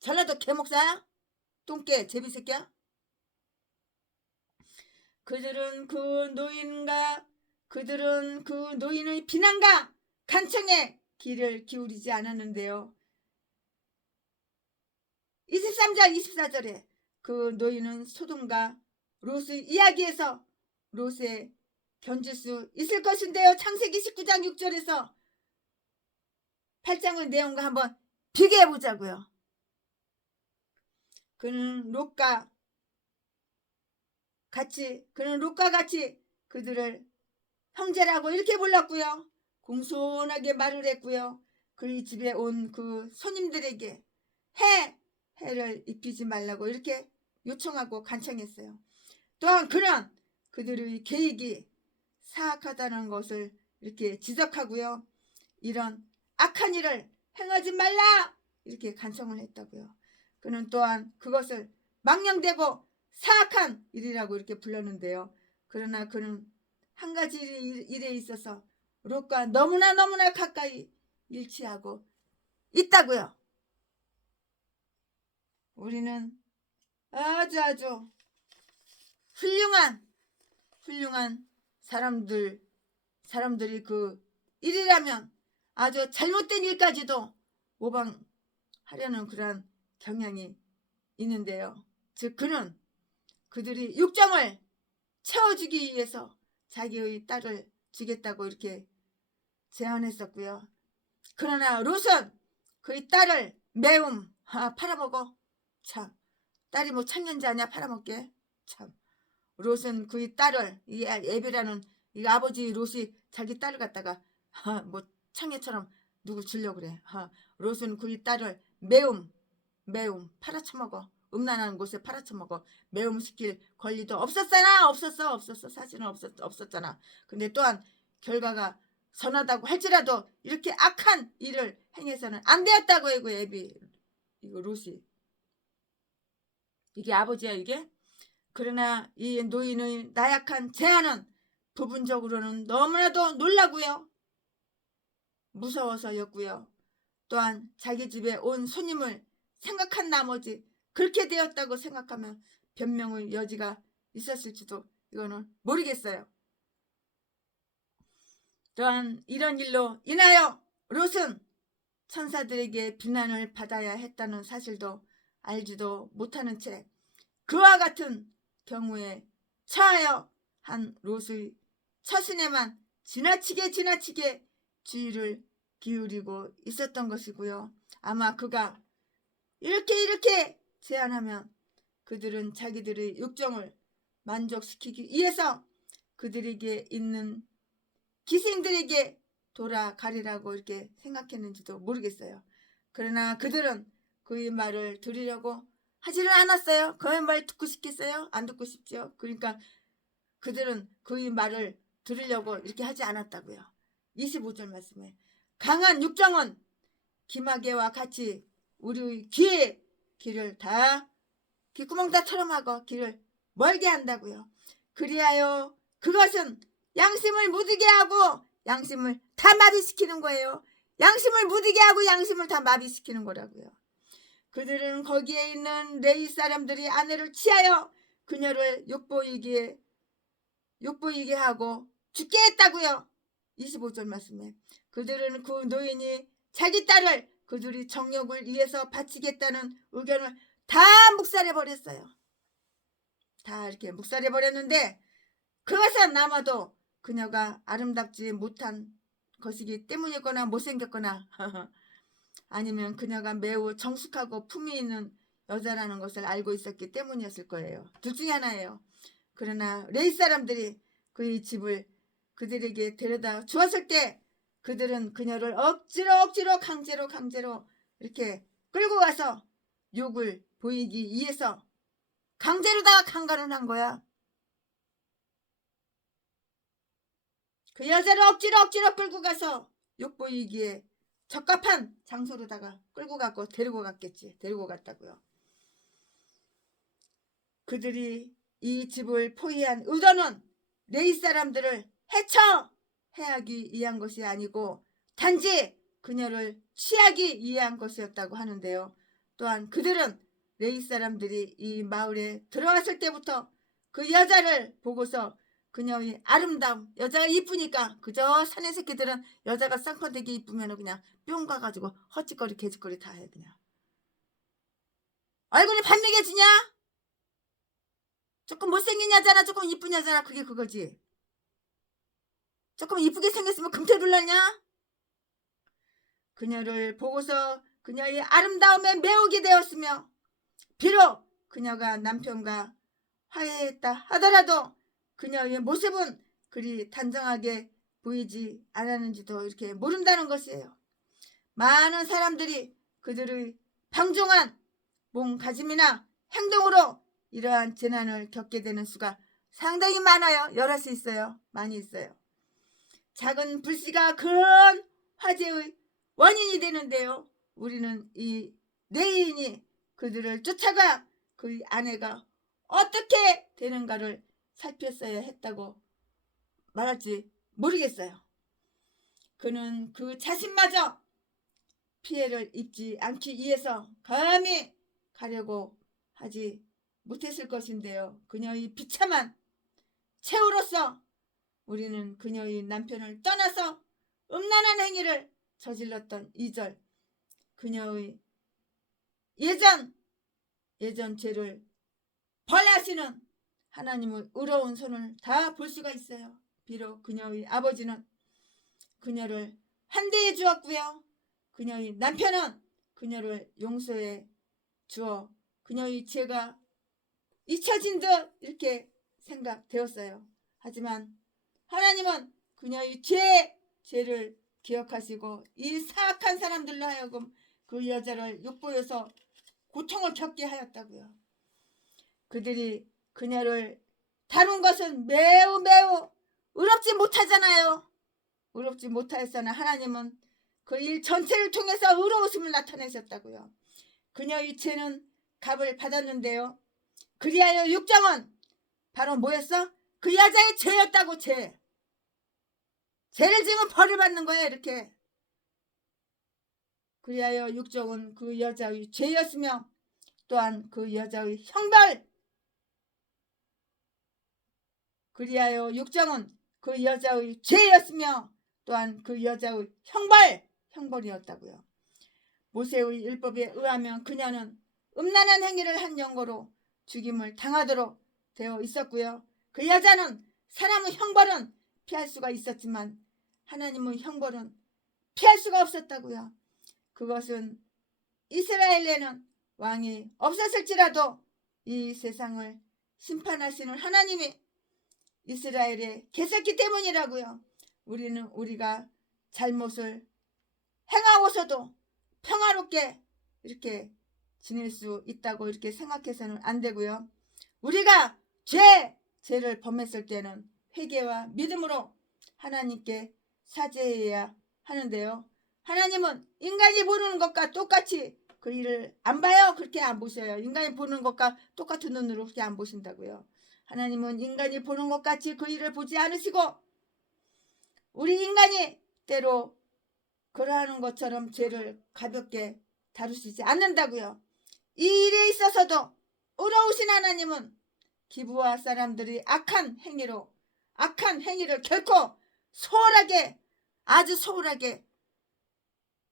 전라도 개목사야? 똥개 제비새끼야? 그들은 그 노인의 비난과 간청에 귀를 기울이지 않았는데요. 23절 24절에 그 노인은 소돔과 롯의 이야기에서 롯에 견줄 수 있을 것인데요. 창세기 19장 6절에서 8장의 내용과 한번 비교해 보자고요. 그는 롯과 같이 그들을 형제라고 이렇게 불렀고요. 공손하게 말을 했고요. 그의 집에 온 그 손님들에게 해를 입히지 말라고 이렇게 요청하고 간청했어요. 또한 그는 그들의 계획이 사악하다는 것을 이렇게 지적하고요. 이런 악한 일을 행하지 말라 이렇게 간청을 했다고요. 그는 또한 그것을 망령되고 사악한 일이라고 이렇게 불렀는데요. 그러나 그는 한 가지 일에 있어서 롯과 너무나 가까이 일치하고 있다고요. 우리는 아주 훌륭한 사람들이 그 일이라면 아주 잘못된 일까지도 모방하려는 그런 경향이 있는데요. 즉 그는 그들이 육정을 채워주기 위해서 자기의 딸을 주겠다고 이렇게 제안했었고요. 그러나 롯은 그의 딸을 매움 팔아먹어. 참, 딸이 뭐 창년자냐 팔아먹게. 참, 롯은 그의 딸을, 이 에베라는 이 아버지 롯이 자기 딸을 갖다가 뭐 창녀처럼 누구 주려고 그래. 롯은 그의 딸을 매움 팔아쳐먹어. 음란한 곳에 팔아쳐먹어. 매움 시킬 권리도 없었잖아. 없었어. 사실은 없었잖아. 근데 또한 결과가 선하다고 할지라도 이렇게 악한 일을 행해서는 안 되었다고 이거 이거 롯이. 이게 아버지야 이게. 그러나 이 노인의 나약한 제안은 부분적으로는 너무나도 놀라고요. 무서워서였고요. 또한 자기 집에 온 손님을 생각한 나머지 그렇게 되었다고 생각하면 변명의 여지가 있었을지도 이거는 모르겠어요. 또한 이런 일로 인하여 롯은 천사들에게 비난을 받아야 했다는 사실도 알지도 못하는 채 그와 같은 경우에 처하여 한 롯의 처신에만 지나치게 주의를 기울이고 있었던 것이고요. 아마 그가 이렇게 제안하면 그들은 자기들의 욕정을 만족시키기 위해서 그들에게 있는 기생들에게 돌아가리라고 이렇게 생각했는지도 모르겠어요. 그러나 그들은 그의 말을 들으려고 하지를 않았어요. 그의 말 듣고 싶겠어요? 안 듣고 싶죠. 그러니까 그들은 그의 말을 들으려고 이렇게 하지 않았다고요. 25절 말씀에 강한 육정은 기마개와 같이 우리의 귀에 귀를 다 귓구멍 다 털어막아 길을 멀게 한다고요. 그리하여 그것은 양심을 무디게 하고 양심을 다 마비시키는 거예요. 양심을 무디게 하고 양심을 다 마비시키는 거라고요. 그들은 거기에 있는 레위 사람들이 아내를 취하여 그녀를 욕보이게 하고 죽게 했다고요. 25절 말씀에 그들은 그 노인이 자기 딸을 그들이 정욕을 위해서 바치겠다는 의견을 다 묵살해버렸어요. 다 이렇게 묵살해버렸는데 그것은 아마도 그녀가 아름답지 못한 것이기 때문이거나 못생겼거나 아니면 그녀가 매우 정숙하고 품위 있는 여자라는 것을 알고 있었기 때문이었을 거예요. 둘 중에 하나예요. 그러나 레위 사람들이 그의 집을 그들에게 데려다 주었을 때 그들은 그녀를 억지로 강제로 이렇게 끌고 가서 욕을 보이기 위해서 강제로다가 강간을 한 거야. 그 여자를 억지로 끌고 가서 욕 보이기에 적합한 장소로다가 끌고 가고 데리고 갔겠지. 데리고 갔다고요. 그들이 이 집을 포위한 의도는 레위 사람들을 해하기 위한 것이 아니고 단지 그녀를 취하기 위한 것이었다고 하는데요. 또한 그들은 레위 사람들이 이 마을에 들어왔을 때부터 그 여자를 보고서 그녀의 아름다움, 여자가 이쁘니까 그저 사내 새끼들은 여자가 쌍판되게 이쁘면 그냥 뿅 가가지고 헛짓거리 개짓거리 다 해. 그냥 얼굴이 반미게지냐? 조금 못생긴 여자나 조금 이쁜 여자나 그게 그거지. 조금 이쁘게 생겼으면 금태 불렀냐? 그녀를 보고서 그녀의 아름다움에 매우게 되었으며 비록 그녀가 남편과 화해했다 하더라도 그녀의 모습은 그리 단정하게 보이지 않았는지도 이렇게 모른다는 것이에요. 많은 사람들이 그들의 방종한 몸가짐이나 행동으로 이러한 재난을 겪게 되는 수가 상당히 많아요. 여럿이 있어요. 많이 있어요. 작은 불씨가 큰 화재의 원인이 되는데요. 우리는 이 레위인이 그들을 쫓아가 그의 아내가 어떻게 되는가를 살폈어야 했다고 말할지 모르겠어요. 그는 그 자신마저 피해를 입지 않기 위해서 감히 가려고 하지 못했을 것인데요. 그녀의 비참한 최후로서 우리는 그녀의 남편을 떠나서 음란한 행위를 저질렀던 2절 그녀의 예전 죄를 벌하시는 하나님의 의로운 손을 다 볼 수가 있어요. 비록 그녀의 아버지는 그녀를 환대해 주었고요. 그녀의 남편은 그녀를 용서해 주어 그녀의 죄가 잊혀진 듯 이렇게 생각되었어요. 하지만 하나님은 그녀의 죄를 기억하시고 이 사악한 사람들로 하여금 그 여자를 욕보여서 고통을 겪게 하였다고요. 그들이 그녀를 다룬 것은 매우 의롭지 못하잖아요. 의롭지 못하였으나 하나님은 그 일 전체를 통해서 의로우심을 나타내셨다고요. 그녀의 죄는 값을 받았는데요. 그리하여 육정은 바로 뭐였어? 그 여자의 죄였다고. 죄를 지으면 벌을 받는 거예요. 이렇게. 그리하여 육정은 그 여자의 죄였으며 또한 그 여자의 형벌. 그리하여 육정은 그 여자의 죄였으며 또한 그 여자의 형벌이었다고요. 모세의 율법에 의하면 그녀는 음란한 행위를 한 영고로 죽임을 당하도록 되어 있었고요. 그 여자는 사람의 형벌은 피할 수가 있었지만 하나님의 형벌은 피할 수가 없었다고요. 그것은 이스라엘에는 왕이 없었을지라도 이 세상을 심판하시는 하나님이 이스라엘에 계셨기 때문이라고요. 우리는 우리가 잘못을 행하고서도 평화롭게 이렇게 지낼 수 있다고 이렇게 생각해서는 안 되고요. 우리가 죄를 범했을 때는 회개와 믿음으로 하나님께 사죄해야 하는데요. 하나님은 인간이 보는 것과 똑같이 그 일을 안 봐요. 그렇게 안 보셔요. 인간이 보는 것과 똑같은 눈으로 그렇게 안 보신다고요. 하나님은 인간이 보는 것 같이 그 일을 보지 않으시고 우리 인간이 때로 그러하는 것처럼 죄를 가볍게 다루시지 않는다고요. 이 일에 있어서도 의로우신 하나님은 기브와 사람들이 악한 행위를 결코 소홀하게 아주 소홀하게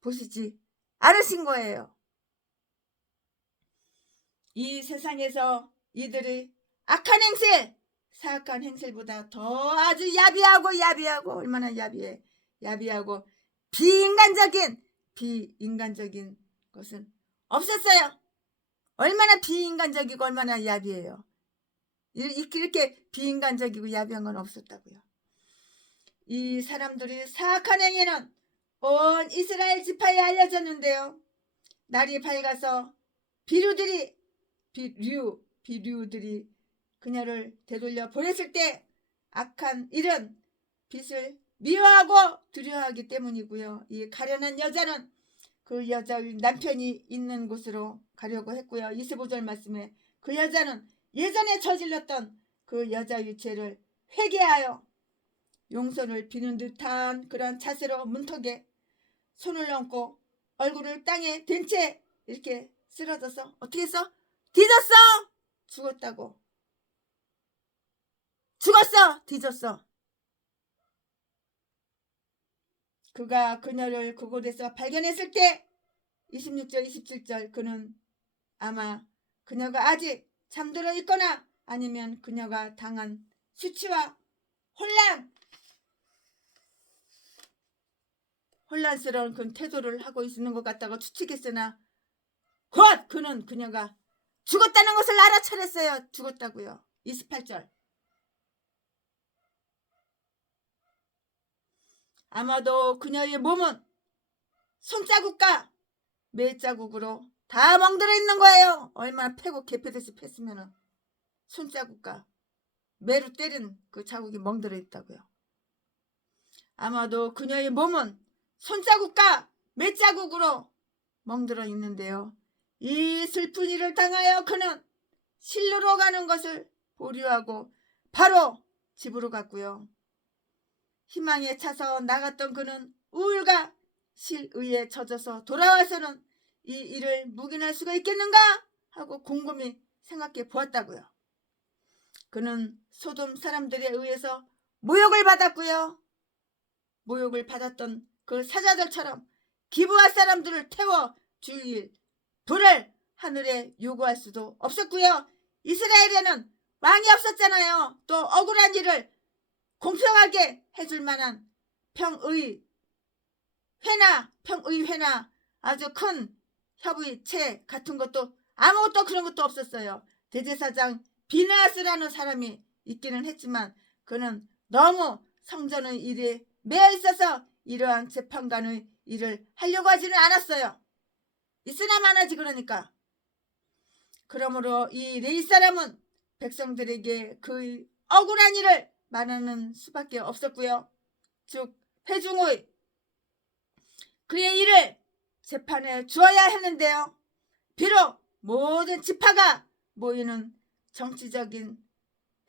보시지 않으신 거예요. 이 세상에서 이들이 악한 행실, 사악한 행실보다 더 아주 야비하고 얼마나 야비하고 비인간적인 것은 없었어요. 얼마나 비인간적이고 얼마나 야비해요. 이렇게 비인간적이고 야비한 건 없었다고요. 이 사람들이 사악한 행위는 온 이스라엘 지파에 알려졌는데요. 날이 밝아서 비류들이 그녀를 되돌려 보냈을 때 악한 일은 빛을 미워하고 두려워하기 때문이고요. 이 가련한 여자는 그 여자의 남편이 있는 곳으로 가려고 했고요. 25절 말씀에 그 여자는 예전에 저질렀던 그 여자의 죄를 회개하여 용서를 비는 듯한 그런 자세로 문턱에 손을 얹고 얼굴을 땅에 댄 채 이렇게 쓰러져서 어떻게 했어? 뒤졌어! 죽었다고. 죽었어! 뒤졌어. 그가 그녀를 그곳에서 발견했을 때 26절 27절 그는 아마 그녀가 아직 잠들어 있거나 아니면 그녀가 당한 수치와 혼란스러운 그 태도를 하고 있는 것 같다고 추측했으나 곧 그는 그녀가 죽었다는 것을 알아차렸어요. 죽었다고요. 28절 아마도 그녀의 몸은 손자국과 매자국으로 다 멍들어 있는 거예요. 얼마나 패고 개패듯이 팼으면 손자국과 매로 때린 그 자국이 멍들어 있다고요. 아마도 그녀의 몸은 손자국과 매자국으로 멍들어 있는데요. 이 슬픈 일을 당하여 그는 실로로 가는 것을 보류하고 바로 집으로 갔고요. 희망에 차서 나갔던 그는 우울과 실의에 젖어서 돌아와서는 이 일을 묵인할 수가 있겠는가 하고 곰곰이 생각해 보았다고요. 그는 소돔 사람들에 의해서 모욕을 받았고요. 모욕을 받았던 그 사자들처럼 기브아 사람들을 태워 죽일 불을 하늘에 요구할 수도 없었고요. 이스라엘에는 왕이 없었잖아요. 또 억울한 일을 공평하게 해줄 만한 평의회나 아주 큰 협의체 같은 것도 아무것도 그런 것도 없었어요. 대제사장 비나스라는 사람이 있기는 했지만 그는 너무 성전의 일에 매여 있어서 이러한 재판관의 일을 하려고 하지는 않았어요. 있으나 마나지 그러니까. 그러므로 이 레위 사람은 백성들에게 그 억울한 일을 말하는 수밖에 없었고요. 즉 회중의 그의 일을 재판에 주어야 했는데요. 비록 모든 지파가 모이는 정치적인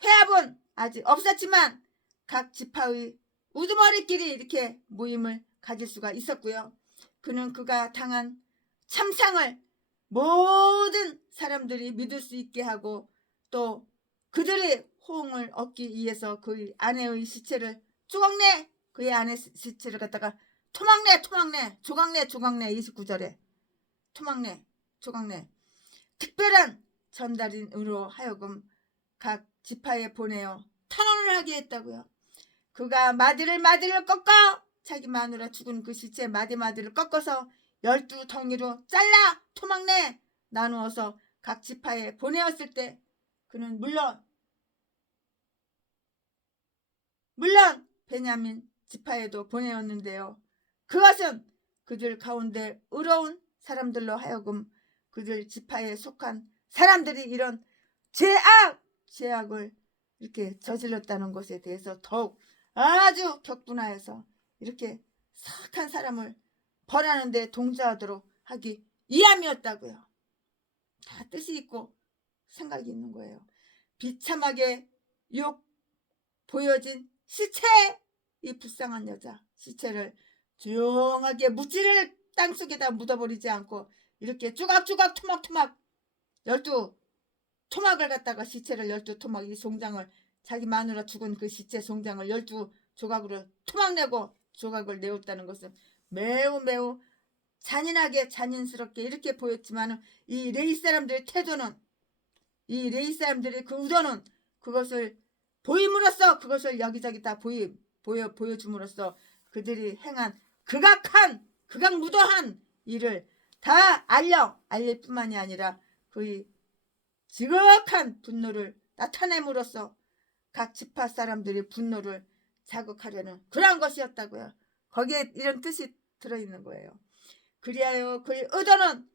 회합은 아직 없었지만 각 지파의 우두머리끼리 이렇게 모임을 가질 수가 있었고요. 그는 그가 당한 참상을 모든 사람들이 믿을 수 있게 하고 또 그들의 호응을 얻기 위해서 그의 아내의 시체를 그의 아내 시체를 갖다가 토막내 조각내 29절에 토막내, 조각내 특별한 전달인으로 하여금 각 지파에 보내어 탄원을 하게 했다고요. 그가 마디를 꺾어 자기 마누라 죽은 그 시체 마디를 꺾어서 12덩이로 잘라 토막내 나누어서 각 지파에 보내었을 때 그는 물론 베냐민 지파에도 보내었는데요. 그것은 그들 가운데 의로운 사람들로 하여금 그들 지파에 속한 사람들이 이런 죄악을 이렇게 저질렀다는 것에 대해서 더욱 아주 격분하여서 이렇게 사악한 사람을 벌하는 데 동조하도록 하기 위함이었다고요. 다 뜻이 있고 생각이 있는 거예요. 비참하게 보여진 시체, 이 불쌍한 여자 시체를 조용하게 묻지를 땅속에다 묻어버리지 않고 이렇게 쭈각쭈각 토막토막 12토막을 갖다가 시체를 12토막 이 송장을 자기 마누라 죽은 그 시체 송장을 12조각으로 토막내고 조각을 내었다는 것은 매우 잔인하게 잔인스럽게 이렇게 보였지만 이 레위 사람들의 태도는 이 레위 사람들의 그 의도는 그것을 보임으로써 그것을 여기저기 다 보여줌으로써 그들이 행한 극악무도한 일을 다 알릴 뿐만이 아니라 그의 지극한 분노를 나타냄으로써 각 지파 사람들의 분노를 자극하려는 그러한 것이었다고요. 거기에 이런 뜻이 들어있는 거예요. 그리하여 그의 의도는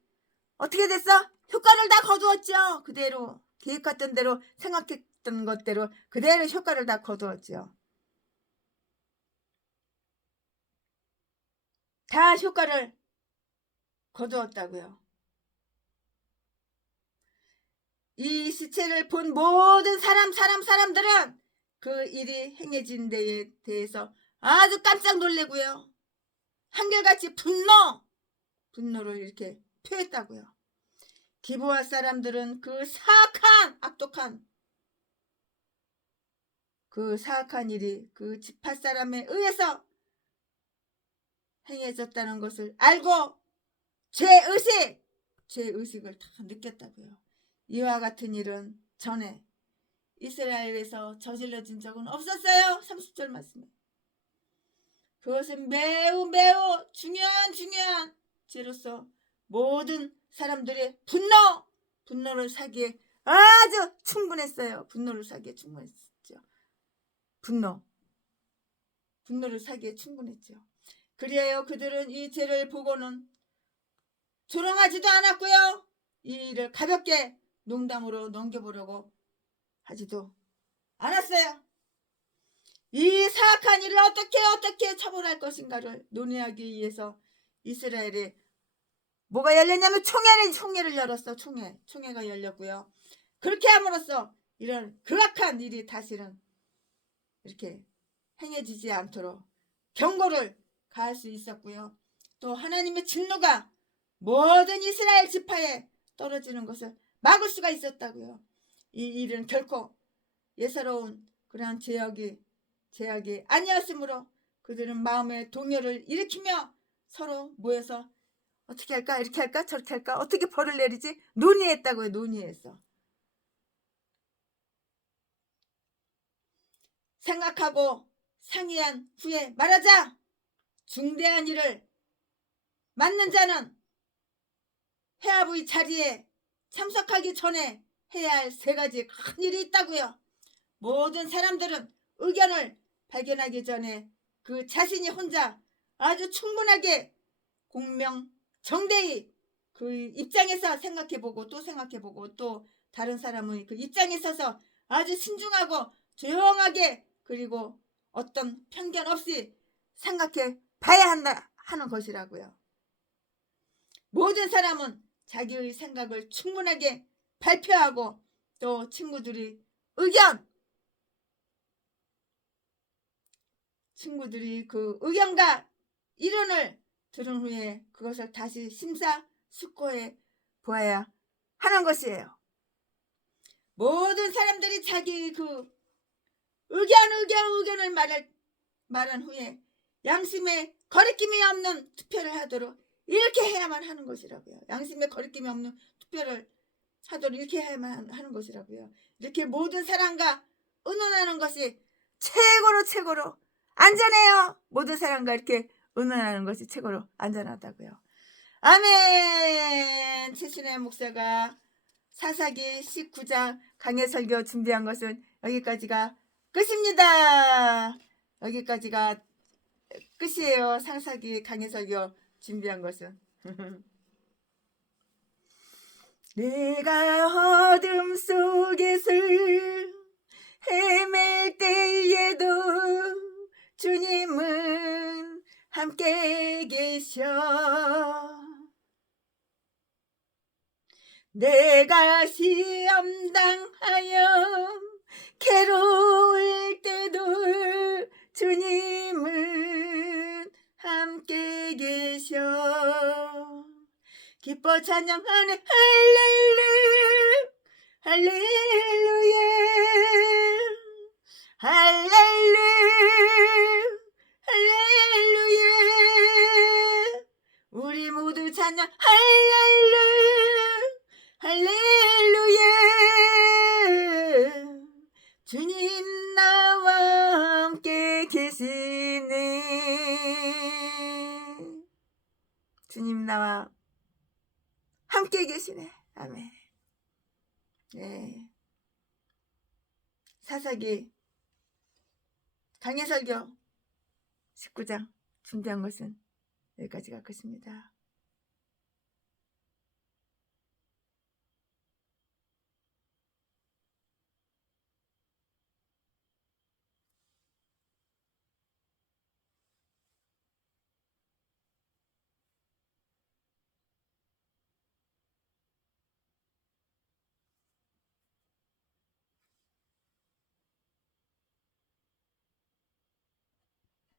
어떻게 됐어? 효과를 다 거두었죠. 그대로 계획했던 대로 생각했던 것대로 그대로 효과를 다 거두었죠. 다 효과를 거두었다고요. 이 시체를 본 모든 사람들은 그 일이 행해진 데에 대해서 아주 깜짝 놀래고요. 한결같이 분노를 이렇게 표했다고요. 기브아 사람들은 그 사악한 일이 그 지파 사람에 의해서 행해졌다는 것을 알고 죄의식을 다 느꼈다고요. 이와 같은 일은 전에 이스라엘에서 저질러진 적은 없었어요. 30절 말씀에. 그것은 매우 중요한 죄로서 모든 사람들의 분노를 사기에 아주 충분했어요. 분노를 사기에 충분했죠. 분노를 사기에 충분했죠. 그리하여 그들은 이 죄를 보고는 조롱하지도 않았고요. 이 일을 가볍게 농담으로 넘겨보려고 하지도 않았어요. 이 사악한 일을 어떻게 처벌할 것인가를 논의하기 위해서 이스라엘에 뭐가 열렸냐면 총회를 열었어. 총회가 열렸고요. 그렇게 함으로써 이런 극악한 일이 다시는 이렇게 행해지지 않도록 경고를 가할 수 있었고요. 또 하나님의 진노가 모든 이스라엘 지파에 떨어지는 것을 막을 수가 있었다고요. 이 일은 결코 예사로운 그러한 제약이 아니었으므로 그들은 마음의 동요를 일으키며 서로 모여서 어떻게 할까? 이렇게 할까? 저렇게 할까? 어떻게 벌을 내리지? 논의했다고요. 논의했어. 생각하고 상의한 후에 말하자. 중대한 일을 맡는 자는 회합의 자리에 참석하기 전에 해야 할 3가지 큰 일이 있다고요. 모든 사람들은 의견을 발견하기 전에 그 자신이 혼자 아주 충분하게 공명정대히 그 입장에서 생각해보고 또 다른 사람의 그 입장에 서서 아주 신중하고 조용하게 그리고 어떤 편견 없이 생각해 봐야 하는 것이라고요. 모든 사람은 자기의 생각을 충분하게 발표하고 또 친구들이 그 의견과 이론을 들은 후에 그것을 다시 심사숙고해 보아야 하는 것이에요. 모든 사람들이 자기 그 의견을 말한 후에 양심에 거리낌이 없는 투표를 하도록 이렇게 해야만 하는 것이라고요. 양심에 거리낌이 없는 투표를 하도록 이렇게 해야만 하는 것이라고요. 이렇게 모든 사람과 의논하는 것이 최고로 안전해요. 모든 사람과 이렇게 의논하는 것이 최고로 안전하다고요. 아멘. 최신의 목사가 사사기 19장 강해 설교 준비한 것은 여기까지가 끝입니다. 여기까지가 끝이에요. 사사기 강해 설교 준비한 것은. 내가 어둠 속에서 헤맬 때에도 주님은 함께 계셔. 내가 시험 당하여 괴로울 때도 주님은 함께 계셔. 기뻐 찬양하네 할렐루야 할렐루야 할렐루야. 우리 모두 찬양 할렐루야. 주님 나와 함께 계시네. 주님 나와 함께 계시네. 아멘. 네. 사사기 강해 설교 19장 준비한 것은 여기까지가 끝입니다.